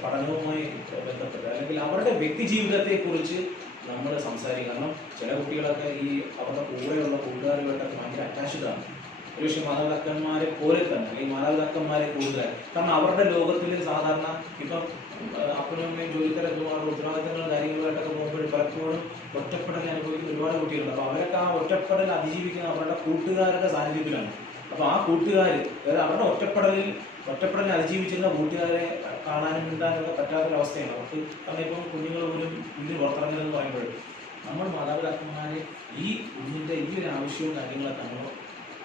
പഠനവുമായി ബന്ധപ്പെട്ട് അല്ലെങ്കിൽ അവരുടെ വ്യക്തി ജീവിതത്തെക്കുറിച്ച് നമ്മൾ സംസാരിക്കുക. കാരണം ചില കുട്ടികളൊക്കെ ഈ അവരുടെ കൂടെയുള്ള കൂട്ടുകാരുമായിട്ടൊക്കെ ഭയങ്കര അറ്റാച്ച്ഡാണ്. ഒരുപക്ഷെ മാതാപിതാക്കന്മാരെ പോലെ തന്നെ അല്ലെങ്കിൽ മാതാപിതാക്കന്മാരെ കൂടുതലായി. കാരണം അവരുടെ ലോകത്തിൽ സാധാരണ ഇപ്പം അപ്പനും അമ്മയും ജോലിക്കാരൊക്കെ ഉത്തരവാദിത്തങ്ങളും കാര്യങ്ങളുമായിട്ടൊക്കെ പോകുമ്പോൾ പലപ്പോഴും ഒറ്റപ്പെടൽ അനുഭവിക്കുന്ന ഒരുപാട് കുട്ടികളുണ്ട്. അപ്പോൾ അവരൊക്കെ ആ ഒറ്റപ്പെടൽ അതിജീവിക്കുന്ന അവരുടെ കൂട്ടുകാരുടെ സാന്നിധ്യത്തിലാണ്. അപ്പോൾ ആ കൂട്ടുകാർ, അതായത് അവരുടെ ഒറ്റപ്പെടലിനെ അതിജീവിച്ചിരുന്ന കൂട്ടുകാരെ കാണാനും മിണ്ടാനൊക്കെ പറ്റാത്തൊരവസ്ഥയാണ് അവർക്ക്. കാരണം ഇപ്പം കുഞ്ഞുങ്ങൾ പോലും കുഞ്ഞിന് പുറത്തിറങ്ങരുതെന്ന് പറയുമ്പോൾ നമ്മൾ മാതാപിതാക്കന്മാരെ ഈ കുഞ്ഞിൻ്റെ ഈ ഒരു ആവശ്യവും കാര്യങ്ങളൊക്കെ നമ്മൾ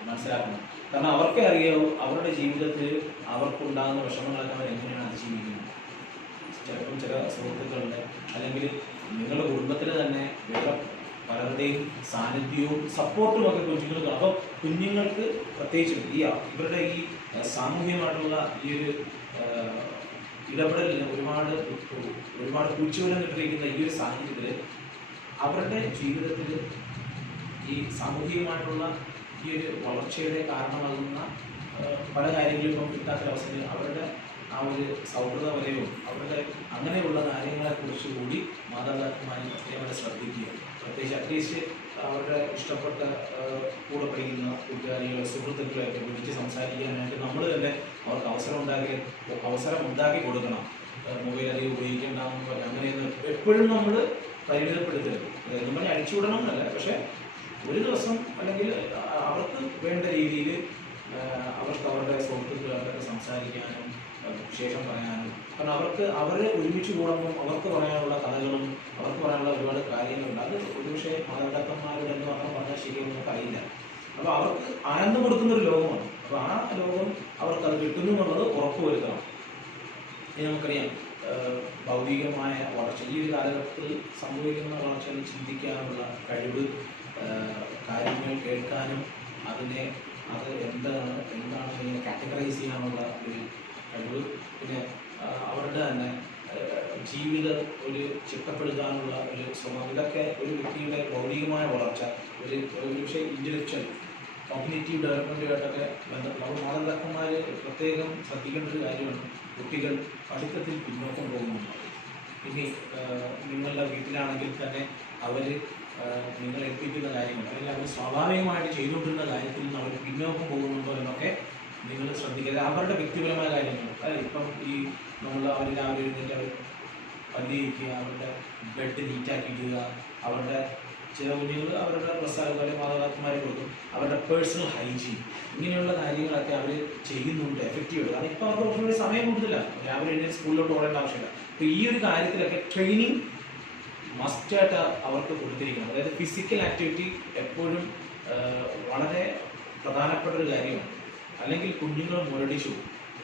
മനസ്സിലാക്കണം. കാരണം അവർക്കേ അറിയാവൂ അവരുടെ ജീവിതത്തിൽ അവർക്കുണ്ടാകുന്ന വിഷമങ്ങളൊക്കെ അവർ എങ്ങനെയാണ് അതിജീവിക്കുന്നത്. ചിലപ്പം ചില സുഹൃത്തുക്കളുടെ അല്ലെങ്കിൽ നിങ്ങളുടെ കുടുംബത്തിൽ തന്നെ വേറെ പലരുടെയും സാന്നിധ്യവും സപ്പോർട്ടും ഒക്കെ കുഞ്ഞുങ്ങൾക്ക്. അപ്പോൾ കുഞ്ഞുങ്ങൾക്ക് പ്രത്യേകിച്ചും ഇവരുടെ ഈ സാമൂഹികമായിട്ടുള്ള ഈ ഒരു ഇടപെടലിന് ഒരുപാട് കുഴിച്ചുവരം കിട്ടിയിരിക്കുന്ന ഈ ഒരു സാഹചര്യത്തിൽ അവരുടെ ജീവിതത്തിൽ ഈ സാമൂഹികമായിട്ടുള്ള ഈ ഒരു വളർച്ചയുടെ കാരണമാകുന്ന പല കാര്യങ്ങളും ഇപ്പം കിട്ടാത്തൊരവസ്ഥയിൽ അവരുടെ ആ ഒരു സൗഹൃദ വലയവും അവരുടെ അങ്ങനെയുള്ള കാര്യങ്ങളെക്കുറിച്ച് കൂടി മാതാപിതാക്കന്മാരെ പ്രത്യേകമായിട്ട് ശ്രദ്ധിക്കുക. പ്രത്യേകിച്ച് അറ്റ്ലീസ്റ്റ് അവരുടെ ഇഷ്ടപ്പെട്ട കൂടെ പഠിക്കുന്ന കൂട്ടുകാരികളെ സുഹൃത്തുക്കളെയൊക്കെ വിളിച്ച് സംസാരിക്കാനായിട്ട് നമ്മൾ തന്നെ അവർക്ക് അവസരം ഉണ്ടാക്കി കൊടുക്കണം. മൊബൈൽ അധികം ഉപയോഗിക്കേണ്ടെന്ന് പറഞ്ഞാൽ അങ്ങനെയൊന്നും എപ്പോഴും നമ്മൾ പരിമിതപ്പെടുത്തരുത്. അതായത് നമ്മൾ അടിച്ചുവിടണം എന്നല്ല, പക്ഷേ ഒരു ദിവസം അല്ലെങ്കിൽ അവർക്ക് വേണ്ട രീതിയിൽ അവർക്ക് അവരുടെ സുഹൃത്തുക്കളൊക്കെ സംസാരിക്കാനും വിശേഷം പറയാനും. കാരണം അവർ ഒരുമിച്ച് കൂടുമ്പം അവർക്ക് പറയാനുള്ള കഥകളും അവർക്ക് പറയാനുള്ള ഒരുപാട് കാര്യങ്ങളുണ്ട്. അത് ഒരുപക്ഷെ മാതാപിതാക്കന്മാരുടെ എന്ന് മാത്രം പറഞ്ഞാൽ ശരിയെന്ന് നമുക്കറിയില്ല. അപ്പോൾ അവർക്ക് ആനന്ദം കൊടുക്കുന്ന ഒരു ലോകമാണ്. അപ്പോൾ ആ ലോകം അവർക്ക് അത് കിട്ടുന്നു എന്നുള്ളത് ഉറപ്പുവരുത്തണം. ഇനി നമുക്കറിയാം ഭൗതികമായ വളർച്ച ഈ ഒരു കാലഘട്ടത്തിൽ സംഭവിക്കുന്ന വളർച്ചയിൽ ചിന്തിക്കാനുള്ള കഴിവ്, കാര്യങ്ങൾ കേൾക്കാനും അത് എന്താണ് ഇങ്ങനെ കാറ്റഗറൈസ് ചെയ്യാനുള്ള ഒരു കഴിവ്, പിന്നെ അവരുടെ തന്നെ ജീവിതം ഒരു ചിട്ടപ്പെടുത്താനുള്ള ഒരു ശ്രമം, ഇതൊക്കെ ഒരു വ്യക്തിയുടെ ഭൗതികമായ വളർച്ച, ഒരു പക്ഷേ ഇൻ്റലക്ച്വൽ കോഗ്നിറ്റീവ് ഡെവലപ്മെൻറ്റുമായിട്ടൊക്കെ ബന്ധപ്പെട്ട മാതാപിതാക്കന്മാർ പ്രത്യേകം ശ്രദ്ധിക്കേണ്ട ഒരു കാര്യമാണ് കുട്ടികൾ പഠിത്തത്തിൽ പിന്നോക്കം പോകുന്നുണ്ട്. ഇനി നിങ്ങളുടെ വീട്ടിലാണെങ്കിൽ തന്നെ അവർ നിങ്ങൾ ഏൽപ്പിക്കുന്ന കാര്യങ്ങൾ അല്ലെങ്കിൽ അവർ സ്വാഭാവികമായിട്ട് ചെയ്തുകൊണ്ടിരുന്ന കാര്യത്തിൽ നിന്ന് അവർ പിന്നോക്കം പോകുന്നുണ്ടോ എന്നൊക്കെ നിങ്ങൾ ശ്രദ്ധിക്കുക. അവരുടെ വ്യക്തിപരമായ കാര്യങ്ങൾ, ഇപ്പം അവർ രാവിലെ എഴുന്നേറ്റ് അവർ പല്ലി വയ്ക്കുക, അവരുടെ ബെഡ് നീറ്റാക്കി ഇടുക, അവരുടെ ചില കുഞ്ഞുങ്ങൾ അവരുടെ പ്രസാദം മാതാപിതാക്കന്മാരെ കൊടുക്കും, അവരുടെ പേഴ്സണൽ ഹൈജീൻ, ഇങ്ങനെയുള്ള കാര്യങ്ങളൊക്കെ അവർ ചെയ്യുന്നുണ്ട് എഫക്റ്റീവ്. കാരണം ഇപ്പോൾ അവർക്ക് കുറച്ചുകൂടി സമയം കൂടുതല, രാവിലെ എഴുന്നേറ്റ് സ്കൂളിലോട്ട് ഓടേണ്ട ആവശ്യമില്ല. അപ്പോൾ ഈ ഒരു കാര്യത്തിലൊക്കെ ട്രെയിനിങ് മസ്റ്റായിട്ട് അവർക്ക് കൊടുത്തിരിക്കണം. അതായത് ഫിസിക്കൽ ആക്ടിവിറ്റി എപ്പോഴും വളരെ പ്രധാനപ്പെട്ട ഒരു കാര്യമാണ്. അല്ലെങ്കിൽ കുഞ്ഞുങ്ങൾ മുരടിച്ചു,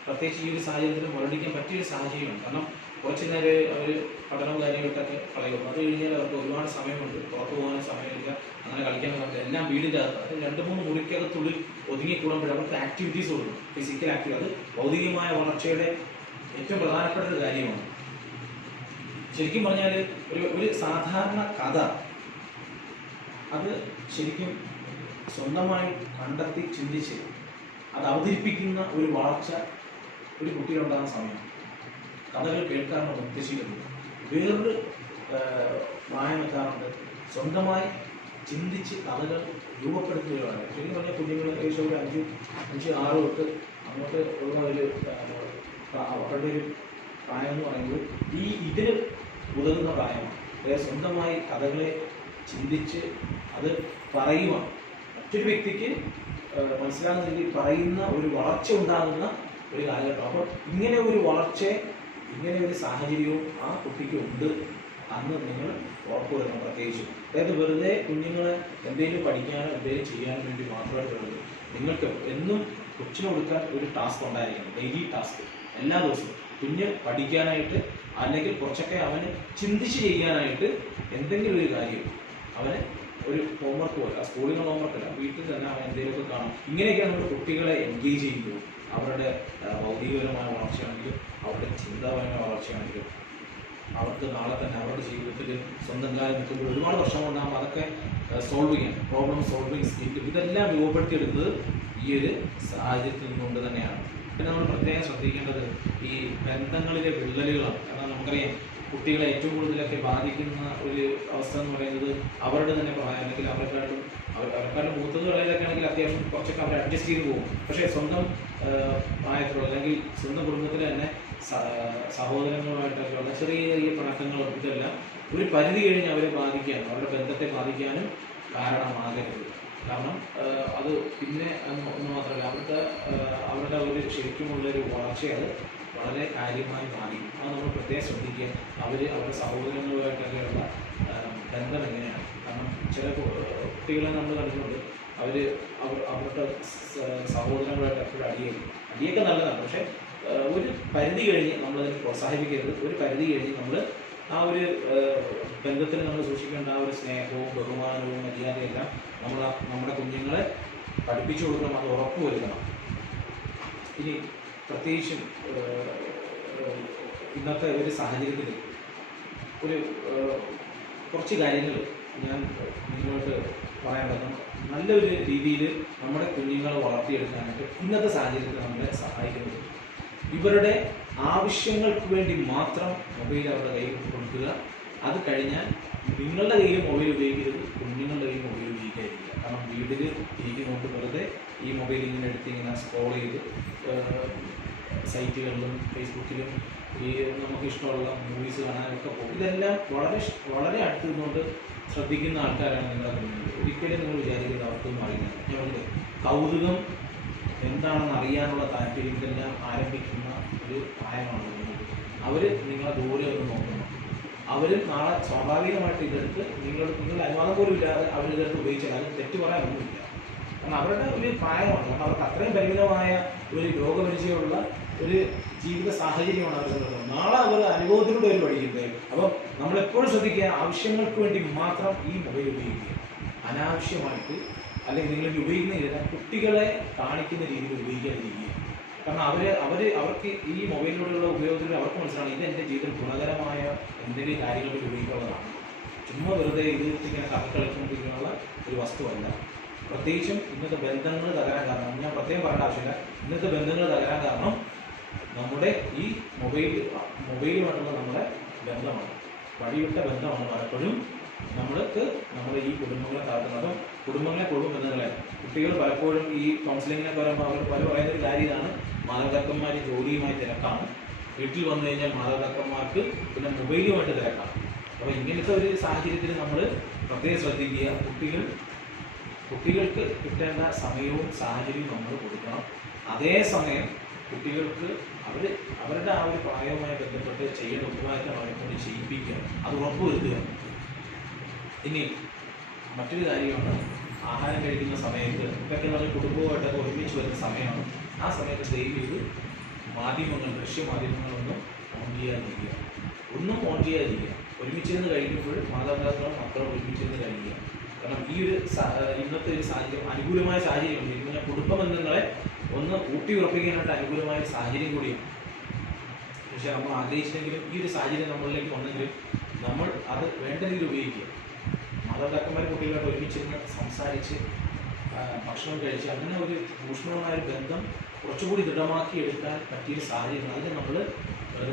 പ്രത്യേകിച്ച് ഈ ഒരു സാഹചര്യത്തിൽ മുരടിക്കാൻ പറ്റിയൊരു സാഹചര്യമാണ്. കാരണം കുറച്ച് നേരം അവർ പഠനവും കാര്യമായിട്ടൊക്കെ കളയും, അത് കഴിഞ്ഞാൽ അവർക്ക് ഒരുപാട് സമയമുണ്ട്, പുറത്തു പോകാൻ സമയമില്ല, അങ്ങനെ കളിക്കാൻ പറ്റില്ല, എല്ലാം വീടിനകത്ത്. അത് 2-3 മുറിക്കകത്തുള്ളിൽ ഒതുങ്ങിക്കൂടുമ്പോൾ അവർക്ക് ആക്ടിവിറ്റീസ് കൊടുക്കും, ഫിസിക്കൽ ആക്ടിവിറ്റി. അത് ഭൗതികമായ വളർച്ചയുടെ ഏറ്റവും പ്രധാനപ്പെട്ട ഒരു കാര്യമാണ്. ശരിക്കും പറഞ്ഞാൽ ഒരു സാധാരണ കഥ അത് ശരിക്കും സ്വന്തമായി കണ്ടെത്തി ചിന്തിച്ച് അത് അവതരിപ്പിക്കുന്ന ഒരു വളർച്ച ഒരു കുട്ടിയിലുണ്ടാകുന്ന സമയമാണ്. കഥകൾ കേൾക്കാനുള്ള നിർദ്ദേശിക്കുന്നത് വേറൊരു പ്രായമെത്താറുണ്ട്, സ്വന്തമായി ചിന്തിച്ച് കഥകൾ രൂപപ്പെടുത്തുകയാണ്. ശരിക്കും പറഞ്ഞാൽ കുഞ്ഞുങ്ങൾ ഏകദേശം ഒരു 5-6 തൊട്ട് അങ്ങോട്ട് ഉള്ള അവരുടെ ഒരു പ്രായം എന്ന് പറയുന്നത് ഇതിന് ഉതകുന്ന പ്രായമാണ്. അതായത് സ്വന്തമായി കഥകളെ ചിന്തിച്ച് അത് പറയുവാൻ മറ്റൊരു വ്യക്തിക്ക് മനസ്സിലാകുന്ന രീതിയിൽ പറയുന്ന ഒരു വളർച്ച ഉണ്ടാകുന്ന ഒരു കാലഘട്ടം. അപ്പോൾ ഇങ്ങനെ ഒരു വളർച്ചയെ, ഇങ്ങനെ ഒരു സാഹചര്യവും ആ കുട്ടിക്ക് ഉണ്ട് അന്ന് നിങ്ങൾ ഉറപ്പുവരുത്തണം. പ്രത്യേകിച്ചും അതായത് വെറുതെ കുഞ്ഞുങ്ങളെ എന്തെങ്കിലും പഠിക്കാനോ എന്തെങ്കിലും ചെയ്യാനോ വേണ്ടി മാത്രമായിട്ടുള്ളത്. നിങ്ങൾക്ക് എന്നും കൊച്ചിന് കൊടുക്കാൻ ഒരു ടാസ്ക് ഉണ്ടായിരിക്കണം, ഡെയിലി ടാസ്ക്. എല്ലാ ദിവസവും കുഞ്ഞ് പഠിക്കാനായിട്ട് അല്ലെങ്കിൽ കുറച്ചൊക്കെ അവന് ചിന്തിച്ച് ചെയ്യാനായിട്ട് എന്തെങ്കിലും ഒരു കാര്യം അവന് ഒരു ഹോംവർക്ക് പോലെ, ആ സ്കൂളിലുള്ള ഹോംവർക്കല്ല, വീട്ടിൽ തന്നെ അവൻ എന്തെങ്കിലുമൊക്കെ കാണും. ഇങ്ങനെയൊക്കെ നമ്മൾ കുട്ടികളെ എൻഗേജ് ചെയ്യുമ്പോൾ അവരുടെ ഭൗതികപരമായ വളർച്ചയാണെങ്കിലും അവരുടെ ചിന്താപരമായ വളർച്ചയാണെങ്കിലും അവർക്ക് നാളെ തന്നെ അവരുടെ ജീവിതത്തിൽ സ്വന്തം കാര്യം നിൽക്കുമ്പോൾ ഒരുപാട് പ്രശ്നം ഉണ്ടാകുമ്പോൾ അതൊക്കെ സോൾവ് ചെയ്യാൻ, പ്രോബ്ലം സോൾവിങ് സ്കില്ലും ഇതെല്ലാം രൂപപ്പെടുത്തിയെടുക്കുന്നത് ഈ ഒരു സാഹചര്യത്തിൽ നിന്നുകൊണ്ട് തന്നെയാണ്. പിന്നെ നമ്മൾ പ്രത്യേകം ശ്രദ്ധിക്കേണ്ടത് ഈ ബന്ധങ്ങളിലെ വിള്ളലുകളാണ്. കാരണം നമുക്കറിയാം കുട്ടികളെ ഏറ്റവും കൂടുതലൊക്കെ ബാധിക്കുന്ന ഒരു അവസ്ഥ എന്ന് പറയുന്നത് അവരുടെ തന്നെ പ്രായം, അല്ലെങ്കിൽ അവർക്കാരുടെ മൂത്തതുകളിലൊക്കെ ആണെങ്കിൽ അത്യാവശ്യം കുറച്ചൊക്കെ അവർ അഡ്ജസ്റ്റ് ചെയ്ത് പോകും. പക്ഷേ സ്വന്തം പ്രായത്തിലുള്ള അല്ലെങ്കിൽ സ്വന്തം കുടുംബത്തിലെ തന്നെ സഹോദരങ്ങളുമായിട്ടൊക്കെയുള്ള ചെറിയ ചെറിയ പിണക്കങ്ങളും ഇതെല്ലാം ഒരു പരിധി കഴിഞ്ഞ് അവരെ ബാധിക്കാനും അവരുടെ ബന്ധത്തെ ബാധിക്കാനും കാരണമാകരുത്. കാരണം അത് പിന്നെ ഒന്ന് മാത്രമല്ല അവരുടെ ഒരു ശരിക്കുമുള്ളൊരു വളർച്ച അത് വളരെ കാര്യമായി ബാധിക്കും. അത് നമ്മൾ പ്രത്യേകം ശ്രദ്ധിക്കുക. അവരുടെ സഹോദരങ്ങളുമായിട്ടൊക്കെയുള്ള ബന്ധം എങ്ങനെയാണ്. കാരണം ചില കുട്ടികളെ നമ്മൾ കണ്ടിട്ടുണ്ട്, അവരുടെ സഹോദരങ്ങളുമായിട്ട് എപ്പോഴും അടിയൊക്കെ നല്ലതാണ്. പക്ഷേ ഒരു പരിധി കഴിഞ്ഞ് നമ്മളതിനെ പ്രോത്സാഹിപ്പിക്കരുത്. ഒരു പരിധി കഴിഞ്ഞ് നമ്മൾ ആ ഒരു ബന്ധത്തിൽ നമ്മൾ സൂക്ഷിക്കേണ്ട ആ ഒരു സ്നേഹവും ബഹുമാനവും മര്യാദയെല്ലാം നമ്മുടെ കുഞ്ഞുങ്ങളെ പഠിപ്പിച്ചു കൊടുക്കണം, അത് ഉറപ്പുവരുത്തണം. ഇനി പ്രത്യേകിച്ചും ഇന്നത്തെ ഒരു സാഹചര്യത്തിൽ ഒരു കുറച്ച് കാര്യങ്ങൾ ഞാൻ നിങ്ങളോട് പറയാൻ പറ്റും. നല്ലൊരു രീതിയിൽ നമ്മുടെ കുഞ്ഞുങ്ങളെ വളർത്തിയെടുക്കാനായിട്ട് ഇന്നത്തെ സാഹചര്യത്തിൽ നമ്മളെ സഹായിക്കുന്നത് ഇവരുടെ ആവശ്യങ്ങൾക്ക് വേണ്ടി മാത്രം മൊബൈൽ അവരുടെ കയ്യിൽ കൊടുക്കുക. അത് കഴിഞ്ഞാൽ നിങ്ങളുടെ കയ്യിൽ മൊബൈൽ ഉപയോഗിക്കരുത്, കുഞ്ഞുങ്ങളുടെ കയ്യിൽ മൊബൈൽ ഉപയോഗിക്കാതിരിക്കുക. കാരണം വീട്ടിൽ ഇരിക്കുന്നതുകൊണ്ട് വെറുതെ ഈ മൊബൈൽ ഇങ്ങനെ എടുത്ത് ഇങ്ങനെ സ്ക്രോൾ ചെയ്ത് സൈറ്റുകളിലും ഫേസ്ബുക്കിലും നമുക്ക് ഇഷ്ടമുള്ള മൂവീസ് കാണാനൊക്കെ പോകും. ഇതെല്ലാം വളരെ അടുത്ത് നിന്നുകൊണ്ട് ശ്രദ്ധിക്കുന്ന ആൾക്കാരാണ് നിങ്ങളുടെ കുഞ്ഞുങ്ങൾ. ഒരിക്കലും നിങ്ങൾ വിചാരിക്കുന്നത് അവർക്കൊന്നും അറിയില്ല. ഞങ്ങൾക്ക് കൗതുകം എന്താണെന്ന് അറിയാനുള്ള താല്പര്യം ഇതെല്ലാം ആരംഭിക്കുന്ന ഒരു പ്രായമാണ് കുഞ്ഞുങ്ങൾക്ക്. അവർ നിങ്ങളെ ദൂരെ ഒന്ന് നോക്കണം. അവർ നാളെ സ്വാഭാവികമായിട്ട് ഇതെടുത്ത് നിങ്ങൾ അനുവാദം പോലും ഇല്ലാതെ അവരിതെടുത്ത് ഉപയോഗിച്ചാൽ അത് തെറ്റ് പറയാനൊന്നുമില്ല. കാരണം അവരുടെ ഒരു പ്രായമാണ്, കാരണം അവർക്ക് അത്രയും പരിമിതമായ ഒരു രോഗപരിചയമുള്ള ഒരു ജീവിത സാഹചര്യമാണ് അവർ കൊണ്ടുവരുന്നത്. നാളെ അവർ അനുഭവത്തിലൂടെ ഒരു പഠിക്കുന്നത്. അപ്പം നമ്മളെപ്പോഴും ശ്രദ്ധിക്കുക, ആവശ്യങ്ങൾക്ക് വേണ്ടി മാത്രം ഈ മൊബൈൽ ഉപയോഗിക്കുക, അനാവശ്യമായിട്ട് അല്ലെങ്കിൽ നിങ്ങൾ ഉപയോഗിക്കുന്നില്ല കുട്ടികളെ കാണിക്കുന്ന രീതിയിൽ ഉപയോഗിക്കാതിരിക്കുക. കാരണം അവർക്ക് ഈ മൊബൈലിലൂടെയുള്ള ഉപയോഗത്തിൽ അവർക്ക് മനസ്സിലാണ് ഇത് എൻ്റെ ജീവിതത്തിൽ ഗുണകരമായ എന്തെങ്കിലും കാര്യങ്ങളിൽ ഉപയോഗിക്കാനുള്ളതാണ്. ചുമ്മാ വെറുതെ ഇത് ഇങ്ങനെ കളിച്ചുകൊണ്ടിരിക്കാനുള്ള ഒരു വസ്തുവല്ല. പ്രത്യേകിച്ചും ഇന്നത്തെ ബന്ധങ്ങൾ തകരാൻ കാരണം, ഞാൻ പ്രത്യേകം പറയേണ്ട ആവശ്യമില്ല, ഇന്നത്തെ ബന്ധങ്ങൾ തകരാൻ കാരണം നമ്മുടെ ഈ മൊബൈലുമായിട്ടുള്ള നമ്മുടെ ബന്ധമാണ്, വഴിവിട്ട ബന്ധമാണ് പലപ്പോഴും നമ്മുടെ ഈ കുടുംബങ്ങളെ താഴ്ത്തുന്നത്. അപ്പം കുടുംബങ്ങളെ ബന്ധങ്ങളെ കുട്ടികൾ പലപ്പോഴും ഈ കൗൺസിലിങ്ങിനൊക്കെ വരുമ്പോൾ അവർ പറയുന്നൊരു കാര്യം ഇതാണ്, മാതാപിതാക്കന്മാർ ജോലിയുമായി തിരക്കാണ്, വീട്ടിൽ വന്നു കഴിഞ്ഞാൽ മാതാപിതാക്കന്മാർക്ക് പിന്നെ മൊബൈലുമായിട്ട് തിരക്കാണ്. അപ്പോൾ ഇങ്ങനത്തെ ഒരു സാഹചര്യത്തിൽ നമ്മൾ പ്രത്യേകം ശ്രദ്ധിക്കുക, കുട്ടികൾക്ക് കിട്ടേണ്ട സമയവും സാഹചര്യവും നമ്മൾ കൊടുക്കണം. അതേസമയം കുട്ടികൾക്ക് അവരുടെ ആ ഒരു പ്രായവുമായി ബന്ധപ്പെട്ട് ചെയ്യേണ്ട ഉത്തരവാദിത്തം അവരെ കൊണ്ട് ചെയ്യിപ്പിക്കുക, അത് ഉറപ്പുവരുത്തുക. ഇനി മറ്റൊരു കാര്യമാണ്, ആഹാരം കഴിക്കുന്ന സമയത്ത് ഇതൊക്കെ നമ്മൾ കുടുംബവുമായിട്ടൊക്കെ ഒരുമിച്ച് വരുന്ന സമയമാണ്. ആ സമയത്ത് ദയവ് ചെയ്ത് ദൃശ്യമാധ്യമങ്ങളൊന്നും ഓൺ ചെയ്യാതിരിക്കുക. ഒരുമിച്ചിരുന്ന് കഴിക്കുമ്പോൾ മാതാപിതാക്കളും മക്കളും ഒരുമിച്ചിരുന്ന് കഴിക്കുക. കാരണം ഈ ഒരു ഇന്നത്തെ ഒരു സാഹചര്യം അനുകൂലമായ സാഹചര്യമുണ്ട്. ഇങ്ങനെ കുടുംബ ബന്ധങ്ങളെ ഒന്ന് ഊട്ടി ഉറപ്പിക്കാനായിട്ട് അനുകൂലമായ ഒരു സാഹചര്യം കൂടിയാണ്. പക്ഷേ നമ്മൾ ആഗ്രഹിച്ചില്ലെങ്കിലും ഈ ഒരു സാഹചര്യം നമ്മളിലേക്ക് വന്നെങ്കിലും നമ്മൾ അത് വേണ്ട രീതിയിൽ ഉപയോഗിക്കുക. മാതാപിതാക്കന്മാർ കുട്ടികളായിട്ട് ഒരുമിച്ചിരുന്ന് സംസാരിച്ച് ഭക്ഷണം കഴിച്ച് അങ്ങനെ ഒരു ഊഷ്മളമായ ഒരു ബന്ധം കുറച്ചുകൂടി ദൃഢമാക്കി എടുക്കാൻ പറ്റിയൊരു സാഹചര്യം അതിന് നമ്മൾ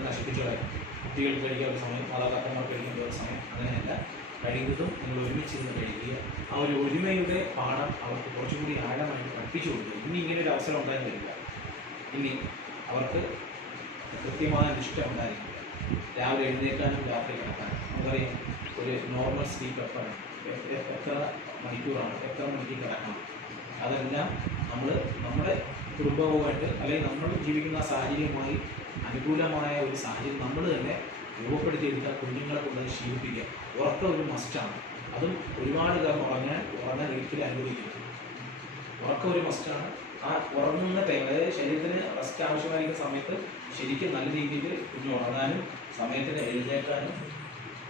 നശിപ്പിച്ചു കളയും. കുട്ടികൾക്ക് കഴിക്കാൻ ഒരു സമയം, മാതാപിതാക്കന്മാർക്ക് കഴിക്കേണ്ട ഒരു സമയം, അങ്ങനെയല്ല. കഴിയുന്നതും നിങ്ങൾ ഒരുമിച്ചിരുന്ന് കഴിക്കുക. ആ ഒരു ഒരുമയുടെ പാഠം അവർക്ക് കുറച്ചുകൂടി ആഴമായിട്ട് പഠിപ്പിച്ചു കൊടുക്കുക. ഇനി ഇങ്ങനെ ഒരു അവസരം ഉണ്ടായി വരില്ല. ഇനി അവർക്ക് കൃത്യമായ നിഷ്ഠ ഉണ്ടായിരിക്കുക. രാവിലെ എഴുന്നേൽക്കാനും രാത്രി കിടക്കാനും നമുക്കറിയാം ഒരു നോർമൽ സ്ലീപ്പ് എപ്പോഴാണ്, എത്ര മണിക്കൂറാണ്, എത്ര മണിക്കൂർ കിടക്കണം, അതെല്ലാം നമ്മുടെ കുടുംബവുമായിട്ട് അല്ലെങ്കിൽ നമ്മൾ ജീവിക്കുന്ന സാഹചര്യവുമായി അനുകൂലമായ ഒരു സാഹചര്യം നമ്മൾ തന്നെ രൂപപ്പെടുത്തിയെടുത്താൽ കുഞ്ഞുങ്ങളെ കൊണ്ട് അത് ശീലിപ്പിക്കുക. ഉറക്കം ഒരു മസ്റ്റാണ്. അതും ഒരുപാട് കാലം ഉറങ്ങാൻ ഒരിക്കലും അനുവദിക്കരുത്. ഉറക്കം ഒരു മസ്റ്റാണ്. ആ ഉറങ്ങുന്ന ടൈം, അതായത് ശരീരത്തിന് റെസ്റ്റ് ആവശ്യമായിരിക്കുന്ന സമയത്ത് ശരിക്കും നല്ല രീതിയിൽ കുഞ്ഞ് ഉറങ്ങാനും സമയത്തിന് എഴുന്നേൽക്കാനും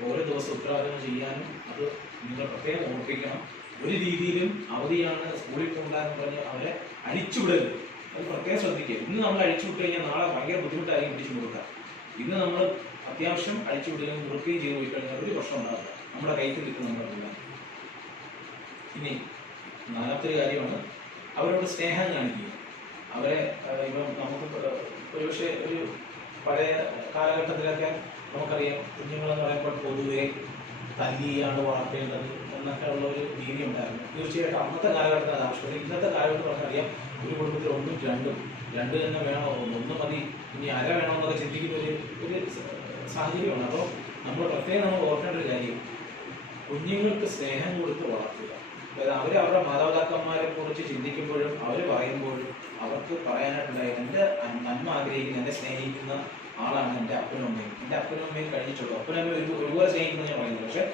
ഓരോ ദിവസം ഉത്തരവാദിത്തം ചെയ്യാനും അത് നിങ്ങൾ പ്രത്യേകം ഓർപ്പിക്കണം. ഒരു രീതിയിലും അവധിയാണ് സ്കൂളിൽ പോകണ്ടെന്ന് പറഞ്ഞ് അവരെ അഴിച്ചുവിടരുത്. അത് പ്രത്യേകം ശ്രദ്ധിക്കുക. ഇന്ന് നമ്മൾ അഴിച്ചുവിട്ട് കഴിഞ്ഞാൽ നാളെ ഭയങ്കര ബുദ്ധിമുട്ടായിരിക്കും പിടിച്ചു കൊടുക്കുക. ഇന്ന് നമ്മൾ അത്യാവശ്യം അഴിച്ചുവിടുകയും മുറുക്കുകയും ചെയ്ത് പോയി കഴിഞ്ഞാൽ ഒരു പ്രശ്നം ഉണ്ടാവില്ല. നമ്മുടെ കയ്യിൽ നിൽക്കുന്ന നമ്മുടെ. ഇനി നാലാമത്തെ കാര്യമാണ് അവരോട് സ്നേഹം കാണിക്കുക. അവരെ ഇപ്പം നമുക്ക് ഒരുപക്ഷെ ഒരു പഴയ കാലഘട്ടത്തിലൊക്കെ നമുക്കറിയാം കുഞ്ഞുങ്ങളെന്ന് പറയുമ്പോൾ പൊതുവെ തല്ലിയാണ് വളർത്തേണ്ടത് എന്നൊക്കെ ഉള്ള ഒരു രീതി ഉണ്ടായിരുന്നു. തീർച്ചയായിട്ടും അന്നത്തെ കാലഘട്ടത്തിൽ അത് ആവശ്യമില്ല. ഇന്നത്തെ കാലഘട്ടത്തിൽ നമുക്കറിയാം ഒരു കുടുംബത്തിൽ ഒന്നും രണ്ട് തന്നെ വേണോ, ഒന്ന് മതി, ഇനി അര വേണമെന്നൊക്കെ ചിന്തിക്കുന്ന ഒരു സാഹചര്യമാണ്. അപ്പോൾ നമ്മൾ പ്രത്യേകം ഓർക്കേണ്ട ഒരു കാര്യം, കുഞ്ഞുങ്ങൾക്ക് സ്നേഹം കൊടുത്ത് വളർത്തുക. അതായത് അവരുടെ മാതാപിതാക്കന്മാരെ കുറിച്ച് ചിന്തിക്കുമ്പോഴും അവർ പറയുമ്പോഴും അവർക്ക് പറയാനായിട്ടുണ്ടായത് എൻ്റെ നന്മ ആഗ്രഹിക്കുന്ന, എന്നെ സ്നേഹിക്കുന്ന ആളാണ് എൻ്റെ അപ്പനും അമ്മയും. എൻ്റെ അപ്പനും അമ്മയും കഴിഞ്ഞിട്ടുള്ളൂ. അപ്പനും അമ്മയും ഒരുപോലെ സ്നേഹിക്കുന്നത് ഞാൻ പറയുന്നത്. പക്ഷെ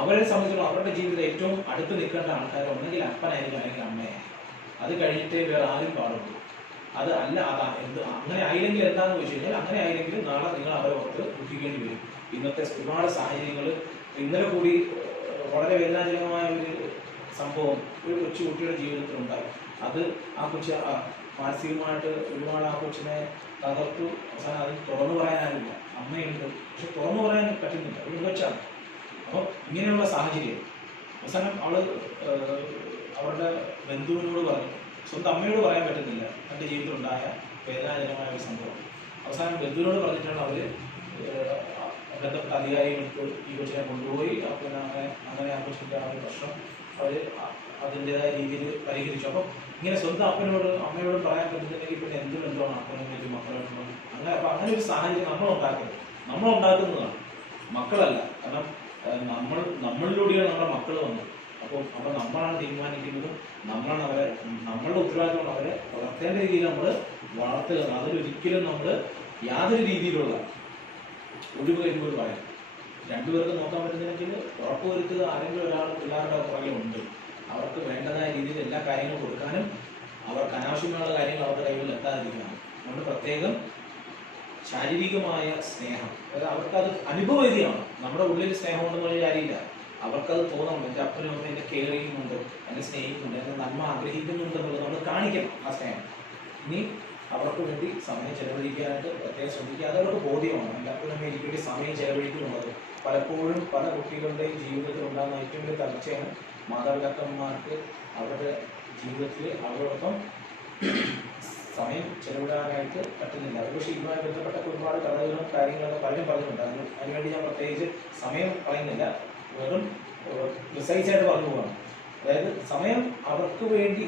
അവരെ സംബന്ധിച്ചിടത്തോളം അവരുടെ ജീവിതത്തിൽ ഏറ്റവും അടുത്ത് നിൽക്കേണ്ട ആൾക്കാർ ഒന്നെങ്കിൽ അപ്പനായിരിക്കും അല്ലെങ്കിൽ അമ്മയായിരിക്കും. അത് കഴിഞ്ഞിട്ട് വേറെ ആരും പാടുള്ളൂ. അത് അല്ല അങ്ങനെ ആയില്ലെങ്കിൽ എന്താണെന്ന് ചോദിച്ചു കഴിഞ്ഞാൽ, അങ്ങനെ ആയില്ലെങ്കിൽ നാളെ നിങ്ങൾ അവരെ ഓർത്ത് ദുഃഖിക്കേണ്ടി വരും. ഇന്നത്തെ ഒരുപാട് സാഹചര്യങ്ങൾ, ഇന്നലെ കൂടി വളരെ വേദനാജനകമായ ഒരു സംഭവം ഒരു കൊച്ചുകുട്ടിയുടെ ജീവിതത്തിലുണ്ടായി. അത് ആ കൊച്ചു മാനസികമായിട്ട് ഒരുപാട് ആ കൊച്ചിനെ തകർത്തു. അവസാനം അത് തുറന്നു പറയാനാവില്ല. അമ്മയുണ്ട്, പക്ഷെ തുറന്നു പറയാൻ പറ്റുന്നില്ല. ഒരു കൊച്ചാണ്. അപ്പോൾ ഇങ്ങനെയുള്ള സാഹചര്യം അവസാനം അവരുടെ ബന്ധുവിനോട് പറഞ്ഞു, സ്വന്തം അമ്മയോട് പറയാൻ പറ്റുന്നില്ല തൻ്റെ ജീവിതത്തിലുണ്ടായ വേദനാജനകമായ ഒരു സംഭവം. അവസാനം ബന്ധുവിനോട് പറഞ്ഞിട്ടാണ് അവർ ബന്ധപ്പെട്ട അധികാരികൾക്ക് ഈ കൊച്ചിനെ കൊണ്ടുപോയി. പിന്നെ അങ്ങനെ ആ കൊച്ചിൻ്റെ ആ ഒരു പ്രശ്നം അവർ അതിൻ്റെതായ രീതിയിൽ പരിഹരിച്ചു. അപ്പം ഇങ്ങനെ സ്വന്തം അപ്പനോടും അമ്മയോടും പറയാൻ പറ്റുന്നില്ലെങ്കിൽ പിന്നെ എന്ത് ബന്ധമാണ് അപ്പനും മക്കളായിട്ടുള്ളത്? അപ്പം അങ്ങനെ ഒരു സാഹചര്യം നമ്മളുണ്ടാക്കുന്നതാണ്, മക്കളല്ല. കാരണം നമ്മളിലൂടെയാണ് നമ്മുടെ മക്കൾ വന്നത്. അപ്പോൾ നമ്മളാണ് തീരുമാനിക്കുന്നതും നമ്മളാണ് നമ്മളുടെ ഉത്തരവാദിത്തമാണ് അവരെ വളർത്തേണ്ട രീതിയിൽ നമ്മൾ വളർത്തുക. അതിലൊരിക്കലും നമ്മൾ യാതൊരു രീതിയിലുള്ള ഒഴിവ് കഴിവുകൾ പറയാം. രണ്ടുപേർക്ക് നോക്കാൻ പറ്റുന്നില്ലെങ്കിൽ ഉറപ്പുവരുത്തുക ആരെങ്കിലും ഒരാൾ പിള്ളേരുടെ പുറകെ ഉണ്ട്. അവർക്ക് വേണ്ടതായ രീതിയിൽ എല്ലാ കാര്യങ്ങളും കൊടുക്കാനും അവർക്ക് അനാവശ്യമായ കാര്യങ്ങൾ അവരുടെ കൈകളിൽ എത്താതിരിക്കണം. അതുകൊണ്ട് പ്രത്യേകം ശാരീരികമായ സ്നേഹം, അതായത് അവർക്കത് അനുഭവവേദിയാണ്. നമ്മുടെ ഉള്ളിൽ സ്നേഹം ഉണ്ടെന്ന് പറഞ്ഞ കാര്യമില്ല, അവർക്കത് തോന്നണം. എൻ്റെ അപ്പനും അമ്മ എന്നെ കെയർ ചെയ്യുന്നുണ്ട്, എന്നെ സ്നേഹിക്കുന്നുണ്ട്, എന്നെ നന്മ ആഗ്രഹിക്കുന്നുണ്ടെന്നുള്ളത് നമ്മൾ കാണിക്കണം ആ സ്നേഹം. ഇനി അവർക്ക് വേണ്ടി സമയം ചെലവഴിക്കാനായിട്ട് പ്രത്യേകം ശ്രദ്ധിക്കുക. അതവർക്ക് ബോധ്യമാണ് എല്ലാവർക്കും തന്നെ എനിക്ക് വേണ്ടി സമയം ചെലവഴിക്കുന്നുള്ളത്. പലപ്പോഴും പല കുട്ടികളുടെയും ജീവിതത്തിൽ ഉണ്ടാകുന്ന ഏറ്റവും വലിയ തകർച്ചയാണ് മാതാപിതാക്കന്മാർക്ക് അവരുടെ ജീവിതത്തിൽ അവരോടൊപ്പം സമയം ചെലവിടാനായിട്ട് പറ്റുന്നില്ല. പക്ഷേ ഇതുമായി ബന്ധപ്പെട്ട ഒരുപാട് കഥകളും കാര്യങ്ങളൊക്കെ പലരും പറഞ്ഞിട്ടുണ്ട്. അതിനുവേണ്ടി ഞാൻ പ്രത്യേകിച്ച് സമയം പറയുന്നില്ല, വെറും പ്രിസൈസായിട്ട് പറഞ്ഞു പോകണം. അതായത് സമയം അവർക്ക് വേണ്ടി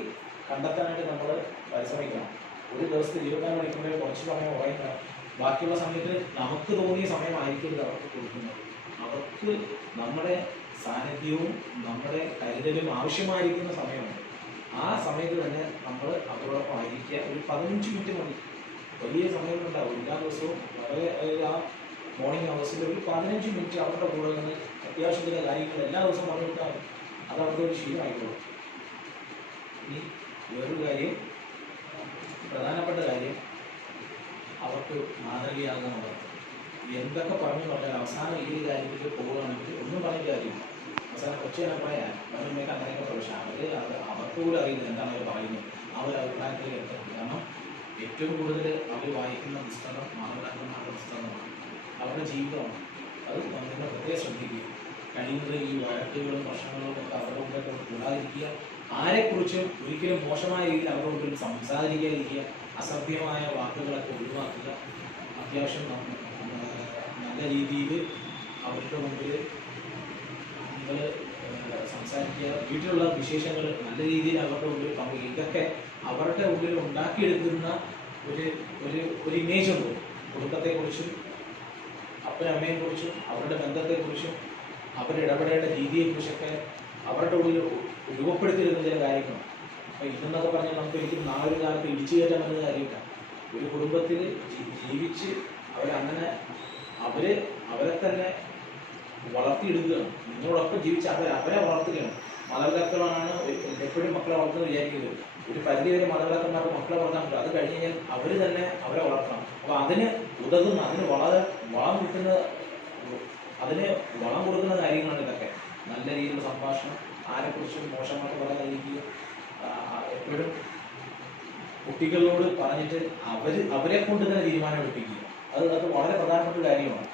കണ്ടെത്താനായിട്ട് നമ്മൾ പരിശ്രമിക്കണം. ഒരു ദിവസത്തെ 24 മണിക്കൂറിൽ കുറച്ച് സമയം ഉറങ്ങണം. ബാക്കിയുള്ള സമയത്ത് നമുക്ക് തോന്നിയ സമയമായിരിക്കരുത് അവർക്ക് കൊടുക്കുന്നത്. അവർക്ക് നമ്മുടെ സാന്നിധ്യവും നമ്മുടെ കരുതലും ആവശ്യമായിരിക്കുന്ന സമയമുണ്ട്. ആ സമയത്ത് തന്നെ നമ്മൾ അവരോടൊപ്പം ആയിരിക്കുക. ഒരു 15 മിനിറ്റ് മതി, വലിയ സമയങ്ങളുണ്ടാവും. എല്ലാ ദിവസവും വളരെ ആ മോർണിംഗ് അവേഴ്സിൽ ഒരു 15 മിനിറ്റ് അവരുടെ കൂടെ നിന്ന് അത്യാവശ്യത്തിൻ്റെ കാര്യങ്ങൾ എല്ലാ ദിവസവും പറഞ്ഞു കൊടുത്താൽ അത് അവരുടെ ഒരു ശീലമായിക്കോളും. ഇനി വേറൊരു കാര്യം, പ്രധാനപ്പെട്ട കാര്യം, അവർക്ക് മാതൃകയാകുന്നവർ എന്തൊക്കെ പറഞ്ഞു പറഞ്ഞാൽ അവസാനം ഈ ഒരു കാര്യത്തിൽ പോകുകയാണെങ്കിൽ ഒന്നും പറഞ്ഞ കാര്യമില്ല. അവസാനം കൊച്ചിനെ പറയാൻ അവരമ്മയൊക്കെ അങ്ങനെയൊക്കെ പ്രവേശനം അവർക്ക് പോലും അറിയുന്നത് എന്താണ് അവർ പറയുന്നത്, അവർ അഭിപ്രായത്തിൽ എത്തണം. കാരണം ഏറ്റവും കൂടുതൽ അവർ വായിക്കുന്ന പുസ്തകം മാതാപിതാക്കന്മാരുടെ പുസ്തകമാണ്, അവരുടെ ജീവിതമാണ്. അത് നിങ്ങൾ പ്രത്യേകം ശ്രദ്ധിക്കുക. കഴിയുന്നത് ഈ വഴക്കുകളും പ്രശ്നങ്ങളും ഒക്കെ അവരുടെ മുമ്പിൽ കൂടാതിരിക്കുക. ആരെക്കുറിച്ചും ഒരിക്കലും മോശമായ രീതിയിൽ അവരുടെ മുമ്പിൽ സംസാരിക്കാതിരിക്കുക. അസഭ്യമായ വാക്കുകളൊക്കെ ഒഴിവാക്കുക. അത്യാവശ്യം നല്ല രീതിയിൽ അവരുടെ മുമ്പിൽ നിങ്ങൾ സംസാരിക്കുക. വീട്ടിലുള്ള വിശേഷങ്ങൾ നല്ല രീതിയിൽ അവരുടെ ഉള്ളിൽ പങ്കുവയ്ക്കുക. ഇതൊക്കെ അവരുടെ ഉള്ളിൽ ഉണ്ടാക്കിയെടുക്കുന്ന ഒരു ഇമേജ് ഉണ്ട്. കുടുംബത്തെക്കുറിച്ചും അപ്പനമ്മയെക്കുറിച്ചും അവരുടെ ബന്ധത്തെക്കുറിച്ചും അവരുടെ ഇടപെടേണ്ട രീതിയെക്കുറിച്ചൊക്കെ അവരുടെ ഉള്ളിൽ രൂപപ്പെടുത്തിയിരുന്ന ചില കാര്യങ്ങളാണ്. അപ്പോൾ ഇതെന്നൊക്കെ പറഞ്ഞാൽ നമുക്ക് ഒരിക്കലും നാളൊരു കാലത്ത് ഇടിച്ചു കയറ്റാൻ പറ്റുന്ന കാര്യമില്ല. ഒരു കുടുംബത്തിൽ ജീവിച്ച് അവരങ്ങനെ അവരെ തന്നെ വളർത്തിയെടുക്കുകയാണ്. നിങ്ങളോടൊപ്പം ജീവിച്ച് അവരെ വളർത്തുകയാണ്. മാതാപിതാക്കളാണ് എപ്പോഴും മക്കളെ വളർത്തുന്നത് വിചാരിക്കുന്നത്. ഒരു പരിധിവരെ മാതാപിതാക്കന്മാർക്ക് മക്കളെ വളർത്താൻ പറ്റും. അത് കഴിഞ്ഞ് കഴിഞ്ഞാൽ അവർ തന്നെ അവരെ വളർത്തണം. അപ്പോൾ അതിന് ഉതകുന്ന, അതിന് വളം കൊടുക്കുന്ന കാര്യങ്ങളാണ് ഇതൊക്കെ. നല്ല രീതിയിലുള്ള സംഭാഷണം, ആരെക്കുറിച്ചും മോശമായിട്ട് പറയാതിരിക്കുക. എപ്പോഴും കുട്ടികളോട് പറഞ്ഞിട്ട് അവരെ കൊണ്ട് തന്നെ തീരുമാനം എടുപ്പിക്കുക. അത് വളരെ പ്രധാനപ്പെട്ട കാര്യമാണ്.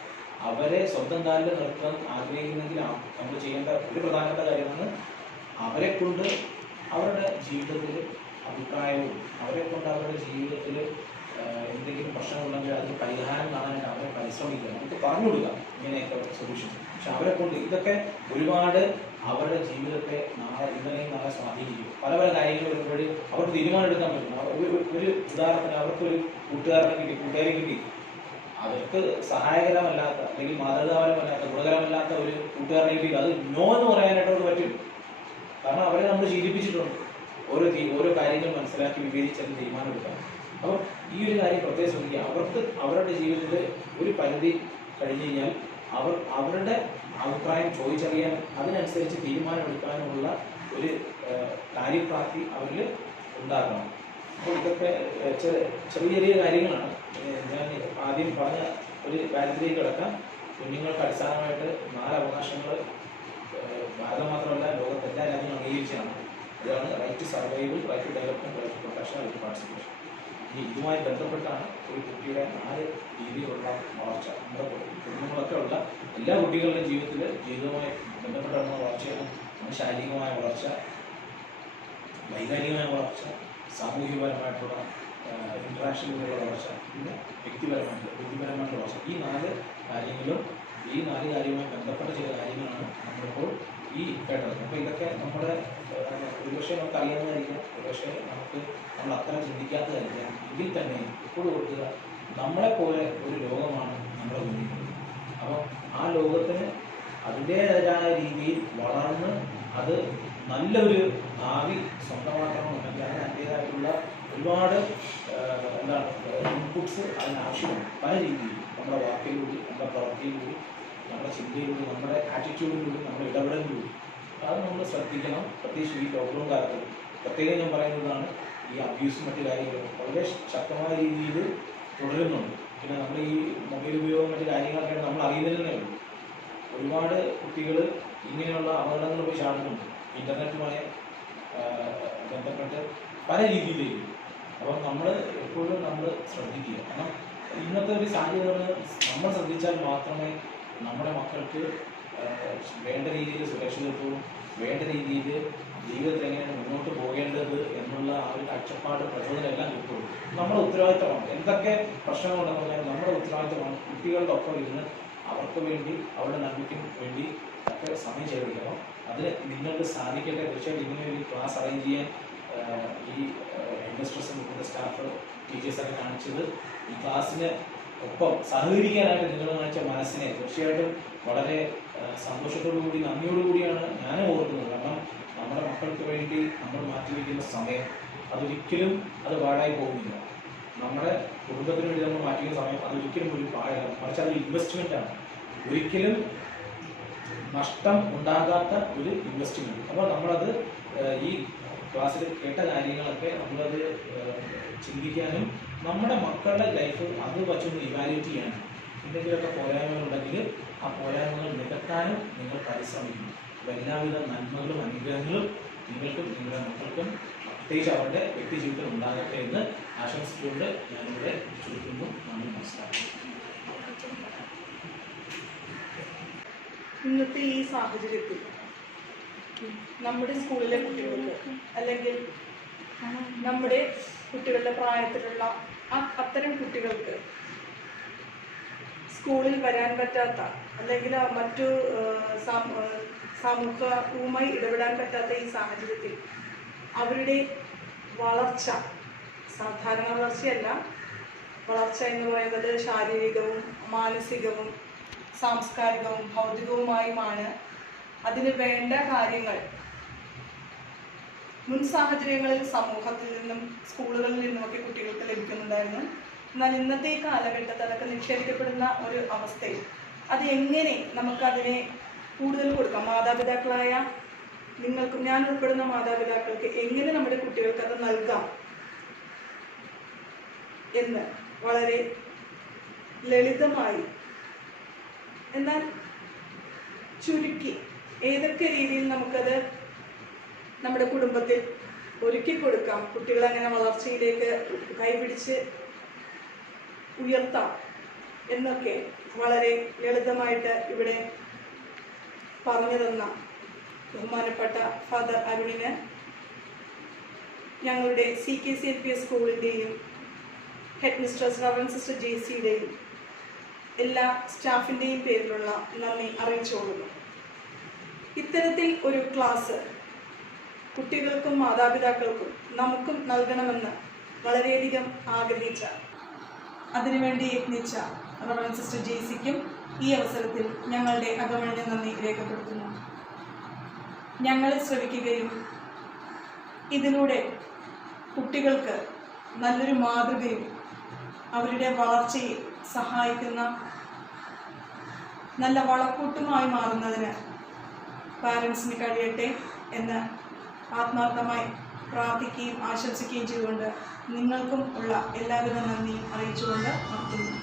അവരെ സ്വന്തം കാലിൽ നിർത്താൻ ആഗ്രഹിക്കുന്നെങ്കിൽ നമ്മൾ ചെയ്യേണ്ട ഒരു പ്രധാനപ്പെട്ട കാര്യമാണ് അവരെ കൊണ്ട് അവരുടെ ജീവിതത്തിൽ അഭിപ്രായവും അവരെ കൊണ്ട് അവരുടെ ജീവിതത്തിൽ എന്തെങ്കിലും പ്രശ്നമുണ്ടെങ്കിൽ അതിന് പരിഹാരം കാണാനായിട്ട് അവരെ പരിശ്രമിക്കുക. നമുക്ക് പറഞ്ഞു കൊടുക്കാം ഇങ്ങനെയൊക്കെ സൊല്യൂഷൻ. പക്ഷെ അവരെ കൊണ്ട് ഇതൊക്കെ ഒരുപാട് അവരുടെ ജീവിതത്തെ ഇന്നലെയും നാളെ സ്വാധീനിക്കും. പല കാര്യങ്ങൾ വരുമ്പോഴും അവർക്ക് തീരുമാനം എടുക്കാൻ പറ്റും. ഒരു ഉദാഹരണത്തിന് അവർക്കൊരു കൂട്ടുകാരെ കിട്ടി അവർക്ക് സഹായകരമല്ലാത്ത അല്ലെങ്കിൽ മാതൃകാപരമല്ലാത്ത ഗുണകരമല്ലാത്ത ഒരു കൂട്ടുകാരനെ കിട്ടി, അത് നോ എന്ന് പറയാനായിട്ട് അവർക്ക് പറ്റും. കാരണം അവരെ നമ്മൾ ശീലിപ്പിച്ചിട്ടുണ്ട് ഓരോ കാര്യങ്ങൾ മനസ്സിലാക്കി വിവേചിച്ചത് തീരുമാനം എടുക്കാം. അപ്പോൾ ഈ ഒരു കാര്യം പ്രത്യേകം ശ്രദ്ധിക്കുക. അവർക്ക് അവരുടെ ജീവിതത്തിൽ ഒരു പരിധി കഴിഞ്ഞ് കഴിഞ്ഞാൽ അവരുടെ അഭിപ്രായം ചോദിച്ചറിയാൻ അതിനനുസരിച്ച് തീരുമാനമെടുക്കാനുമുള്ള ഒരു കാര്യപ്രാപ്തി അവരിൽ ഉണ്ടാക്കണം. അപ്പോൾ ഇതൊക്കെ ചെറിയ ചെറിയ കാര്യങ്ങളാണ്. ഞാൻ ആദ്യം പറഞ്ഞ ഒരു കാര്യത്തിലേക്ക് കിടക്കാം. കുഞ്ഞുങ്ങൾക്ക് അടിസ്ഥാനമായിട്ട് 4 അവകാശങ്ങൾ ഭാരതം മാത്രമല്ല ലോകത്ത് എല്ലാ രാജ്യങ്ങളും അംഗീകരിച്ചതാണ്. ഇതാണ് right to survival, right to development, right to protection, right to participation. ഇതുമായി ബന്ധപ്പെട്ടാണ് ഒരു കുട്ടിയുടെ 4 രീതിയിലുള്ള വളർച്ച. നമ്മുടെ കുടുംബങ്ങളൊക്കെ ഉള്ള എല്ലാ കുട്ടികളുടെ ജീവിതവുമായി ബന്ധപ്പെട്ട വളർച്ചയാണ് ശാരീരികമായ വളർച്ച, വൈകാരികമായ വളർച്ച, സാമൂഹികപരമായിട്ടുള്ള ഇൻട്രാക്ഷനിലുള്ള വളർച്ച, പിന്നെ ബുദ്ധിപരമായിട്ടുള്ള വളർച്ച. ഈ 4 കാര്യവുമായി ബന്ധപ്പെട്ട ചില കാര്യങ്ങളാണ് നമ്മളിപ്പോൾ ഈ കേട്ടത്. അപ്പോൾ ഇതൊക്കെ നമ്മുടെ ഒരുപക്ഷെ നമുക്ക് അറിയാവുന്നതായിരിക്കാം, ഒരുപക്ഷെ നമ്മൾ അത്ര ചിന്തിക്കാത്തതായിരിക്കാം. എങ്കിൽ തന്നെ എപ്പോഴും ഓർക്കുക, നമ്മളെപ്പോലെ ഒരു ലോകമാണ് നമ്മുടെ മുന്നിൽ. അപ്പോൾ ആ ലോകത്തിന് അതിൻ്റേതായ രീതിയിൽ വളർന്ന് അത് നല്ലൊരു ഭാവി സ്വന്തമാക്കണമെന്നുണ്ടെങ്കിൽ അതിന് അതിൻ്റേതായിട്ടുള്ള ഒരുപാട് ഇൻപുട്സ് അതിനാവശ്യമാണ്. പല രീതിയിൽ നമ്മുടെ വാക്കിലൂടെ, നമ്മുടെ പ്രവൃത്തിയിലൂടെ, നമ്മുടെ ചിന്തയിലൂടെ, നമ്മുടെ ആറ്റിറ്റ്യൂഡിലൂടെ, നമ്മുടെ ഇടപെടലിലൂടെ അത് നമ്മൾ ശ്രദ്ധിക്കണം. പ്രത്യേകിച്ച് ഈ ലോക്ക്ഡൗൺ കാലത്ത് പ്രത്യേകം ഞാൻ പറയുന്നതാണ് ഈ അബ്യൂസും മറ്റു കാര്യങ്ങളും വളരെ ശക്തമായ രീതിയിൽ തുടരുന്നുണ്ട്. പിന്നെ നമ്മൾ ഈ മൊബൈൽ ഉപയോഗം മറ്റു കാര്യങ്ങളൊക്കെ നമ്മൾ അറിയുന്നതന്നെ ഉള്ളൂ. ഒരുപാട് കുട്ടികൾ ഇങ്ങനെയുള്ള അപകടങ്ങൾ പോയി ചാടുന്നുണ്ട് ഇൻ്റർനെറ്റുമായി ബന്ധപ്പെട്ട് പല രീതിയിലേക്ക്. അപ്പം നമ്മൾ എപ്പോഴും നമ്മൾ ശ്രദ്ധിക്കുക. കാരണം ഇന്നത്തെ ഒരു സാഹചര്യം നമ്മൾ ശ്രദ്ധിച്ചാൽ മാത്രമേ നമ്മുടെ മക്കൾക്ക് വേണ്ട രീതിയിൽ സുരക്ഷിതത്വവും വേണ്ട രീതിയിൽ ജീവിതത്തിൽ എങ്ങനെയാണ് മുന്നോട്ട് പോകേണ്ടത് എന്നുള്ള ആ ഒരു കാഴ്ചപ്പാട് പ്രചോദനം എല്ലാം കിട്ടുള്ളൂ. നമ്മുടെ ഉത്തരവാദിത്തമാണ്. എന്തൊക്കെ പ്രശ്നങ്ങളുണ്ടെന്ന് പറഞ്ഞാൽ നമ്മുടെ ഉത്തരവാദിത്തമാണ് കുട്ടികളുടെ ഒപ്പം ഇരുന്ന് അവർക്ക് വേണ്ടി അവരുടെ നന്മയ്ക്കും വേണ്ടി ഒക്കെ സമയം ചെലവഴിക്കണം. അതിന് നിങ്ങൾക്ക് സാധിക്കട്ടെ. തീർച്ചയായിട്ടും ഇങ്ങനെ ഒരു ക്ലാസ് അറേഞ്ച് ചെയ്യാൻ ഈ ഇൻഡസ്ട്രീസ് നിൽക്കുന്ന സ്റ്റാഫ് ടീച്ചേഴ്സൊക്കെ കാണിച്ചത് ഈ ക്ലാസ്സിന് ഒപ്പം സഹകരിക്കാനായിട്ട് നിങ്ങൾ കാണിച്ച മനസ്സിനെ തീർച്ചയായിട്ടും വളരെ സന്തോഷത്തോടു കൂടി നന്ദിയോടു കൂടിയാണ് ഞാൻ ഓർക്കുന്നത്. കാരണം നമ്മുടെ മക്കൾക്ക് വേണ്ടി നമ്മൾ മാറ്റിവെക്കുന്ന സമയം അതൊരിക്കലും അത് പാഴായി പോകുന്നില്ല. നമ്മുടെ കുടുംബത്തിന് വേണ്ടി നമ്മൾ മാറ്റിവെക്കുന്ന സമയം അതൊരിക്കലും ഒരു പാഴല്ല, മറിച്ച് അതൊരു ഇൻവെസ്റ്റ്മെൻ്റാണ്. ഒരിക്കലും നഷ്ടം ഉണ്ടാകാത്ത ഒരു ഇൻവെസ്റ്റ്മെൻറ്റ്. അപ്പോൾ നമ്മളത് ഈ ക്ലാസ്സിൽ കേട്ട കാര്യങ്ങളൊക്കെ നമ്മളത് ചിന്തിക്കാനും നമ്മുടെ മക്കളുടെ ലൈഫ് അത് വച്ചൊന്ന് ഇവാലുവേറ്റ് ചെയ്യാനും എന്തെങ്കിലുമൊക്കെ പോരായ്മകളുണ്ടെങ്കിൽ ആ പോരായ്മകൾ നികത്താനും നിങ്ങൾ പരിശ്രമിക്കുന്നു. അപ്പോൾ എല്ലാവിധ നന്മകളും അനുഗ്രഹങ്ങളും നിങ്ങൾക്കും നിങ്ങളുടെ മക്കൾക്കും പ്രത്യേകിച്ച് അവരുടെ വ്യക്തി ജീവിതത്തിൽ ഉണ്ടാകട്ടെ എന്ന് ആശംസിച്ചുകൊണ്ട് ഞാനിവിടെ ചുരുക്കുന്നു. നന്ദി, നമസ്കാരം. ഇന്നത്തെ ഈ സാഹചര്യത്തിൽ നമ്മുടെ സ്കൂളിലെ കുട്ടികൾക്ക് അല്ലെങ്കിൽ നമ്മുടെ കുട്ടികളുടെ പ്രായത്തിലുള്ള അത്തരം കുട്ടികൾക്ക് സ്കൂളിൽ വരാൻ പറ്റാത്ത അല്ലെങ്കിൽ മറ്റു സമൂഹവുമായി ഇടപെടാൻ പറ്റാത്ത ഈ സാഹചര്യത്തിൽ അവരുടെ വളർച്ച സാധാരണ വളർച്ചയല്ല, വളർച്ച എന്ന് പറയുന്നത് ശാരീരികവും മാനസികവും സാംസ്കാരികവും ഭൗതികവുമായുമാണ്. അതിന് വേണ്ട കാര്യങ്ങൾ മുൻ സാഹചര്യങ്ങളിൽ സമൂഹത്തിൽ നിന്നും സ്കൂളുകളിൽ നിന്നുമൊക്കെ കുട്ടികൾക്ക് ലഭിക്കുന്നുണ്ടായിരുന്നു. എന്നാൽ ഇന്നത്തെ ഈ കാലഘട്ടത്തിൽ അതൊക്കെ നിഷേധിക്കപ്പെടുന്ന ഒരു അവസ്ഥയിൽ അത് എങ്ങനെ നമുക്കതിനെ കൂടുതൽ കൊടുക്കാം, മാതാപിതാക്കളായ നിങ്ങൾക്കും ഞാൻ ഉൾപ്പെടുന്ന മാതാപിതാക്കൾക്ക് എങ്ങനെ നമ്മുടെ കുട്ടികൾക്ക് അത് നൽകാം എന്ന് വളരെ ലളിതമായി എന്നാൽ ചുരുക്കി ഏതൊക്കെ രീതിയിൽ നമുക്കത് നമ്മുടെ കുടുംബത്തിൽ ഒരുക്കി കൊടുക്കാം, കുട്ടികളെ അങ്ങനെ വളർച്ചയിലേക്ക് കൈപിടിച്ച് ഉയർത്താം എന്നൊക്കെ വളരെ ലളിതമായിട്ട് ഇവിടെ പറഞ്ഞു തന്ന ബഹുമാനപ്പെട്ട ഫാദർ അരുണിന് ഞങ്ങളുടെ CKCLPS സ്കൂളിൻ്റെയും ഹെഡ് മിസ്ട്രസ് റവറൻഡ് സിസ്റ്റർ JCയുടെയും എല്ലാ സ്റ്റാഫിൻ്റെയും പേരിലുള്ള നന്ദി അറിയിച്ചുകൊള്ളുന്നു. ഇത്തരത്തിൽ ഒരു ക്ലാസ് കുട്ടികൾക്കും മാതാപിതാക്കൾക്കും നമുക്കും നൽകണമെന്ന് വളരെയധികം ആഗ്രഹിച്ച, അതിനുവേണ്ടി യത്നിച്ച റവറൻഡ് സിസ്റ്റർ JCക്കും ഈ അവസരത്തിൽ ഞങ്ങളുടെ അകമഴിഞ്ഞ നന്ദി രേഖപ്പെടുത്തുന്നു. ഞങ്ങളെ ശ്രവിക്കുകയും ഇതിലൂടെ കുട്ടികൾക്ക് നല്ലൊരു മാതൃകയും അവരുടെ വളർച്ചയെ സഹായിക്കുന്ന നല്ല വളക്കൂട്ടുമായി മാറുന്നതിന് പാരൻസിന് കഴിയട്ടെ എന്ന് ആത്മാർത്ഥമായി പ്രാർത്ഥിക്കുകയും ആശംസിക്കുകയും ചെയ്തുകൊണ്ട് നിങ്ങൾക്കും ഉള്ള എല്ലാവിധ നന്ദിയും അറിയിച്ചുകൊണ്ട് നിർത്തുന്നു.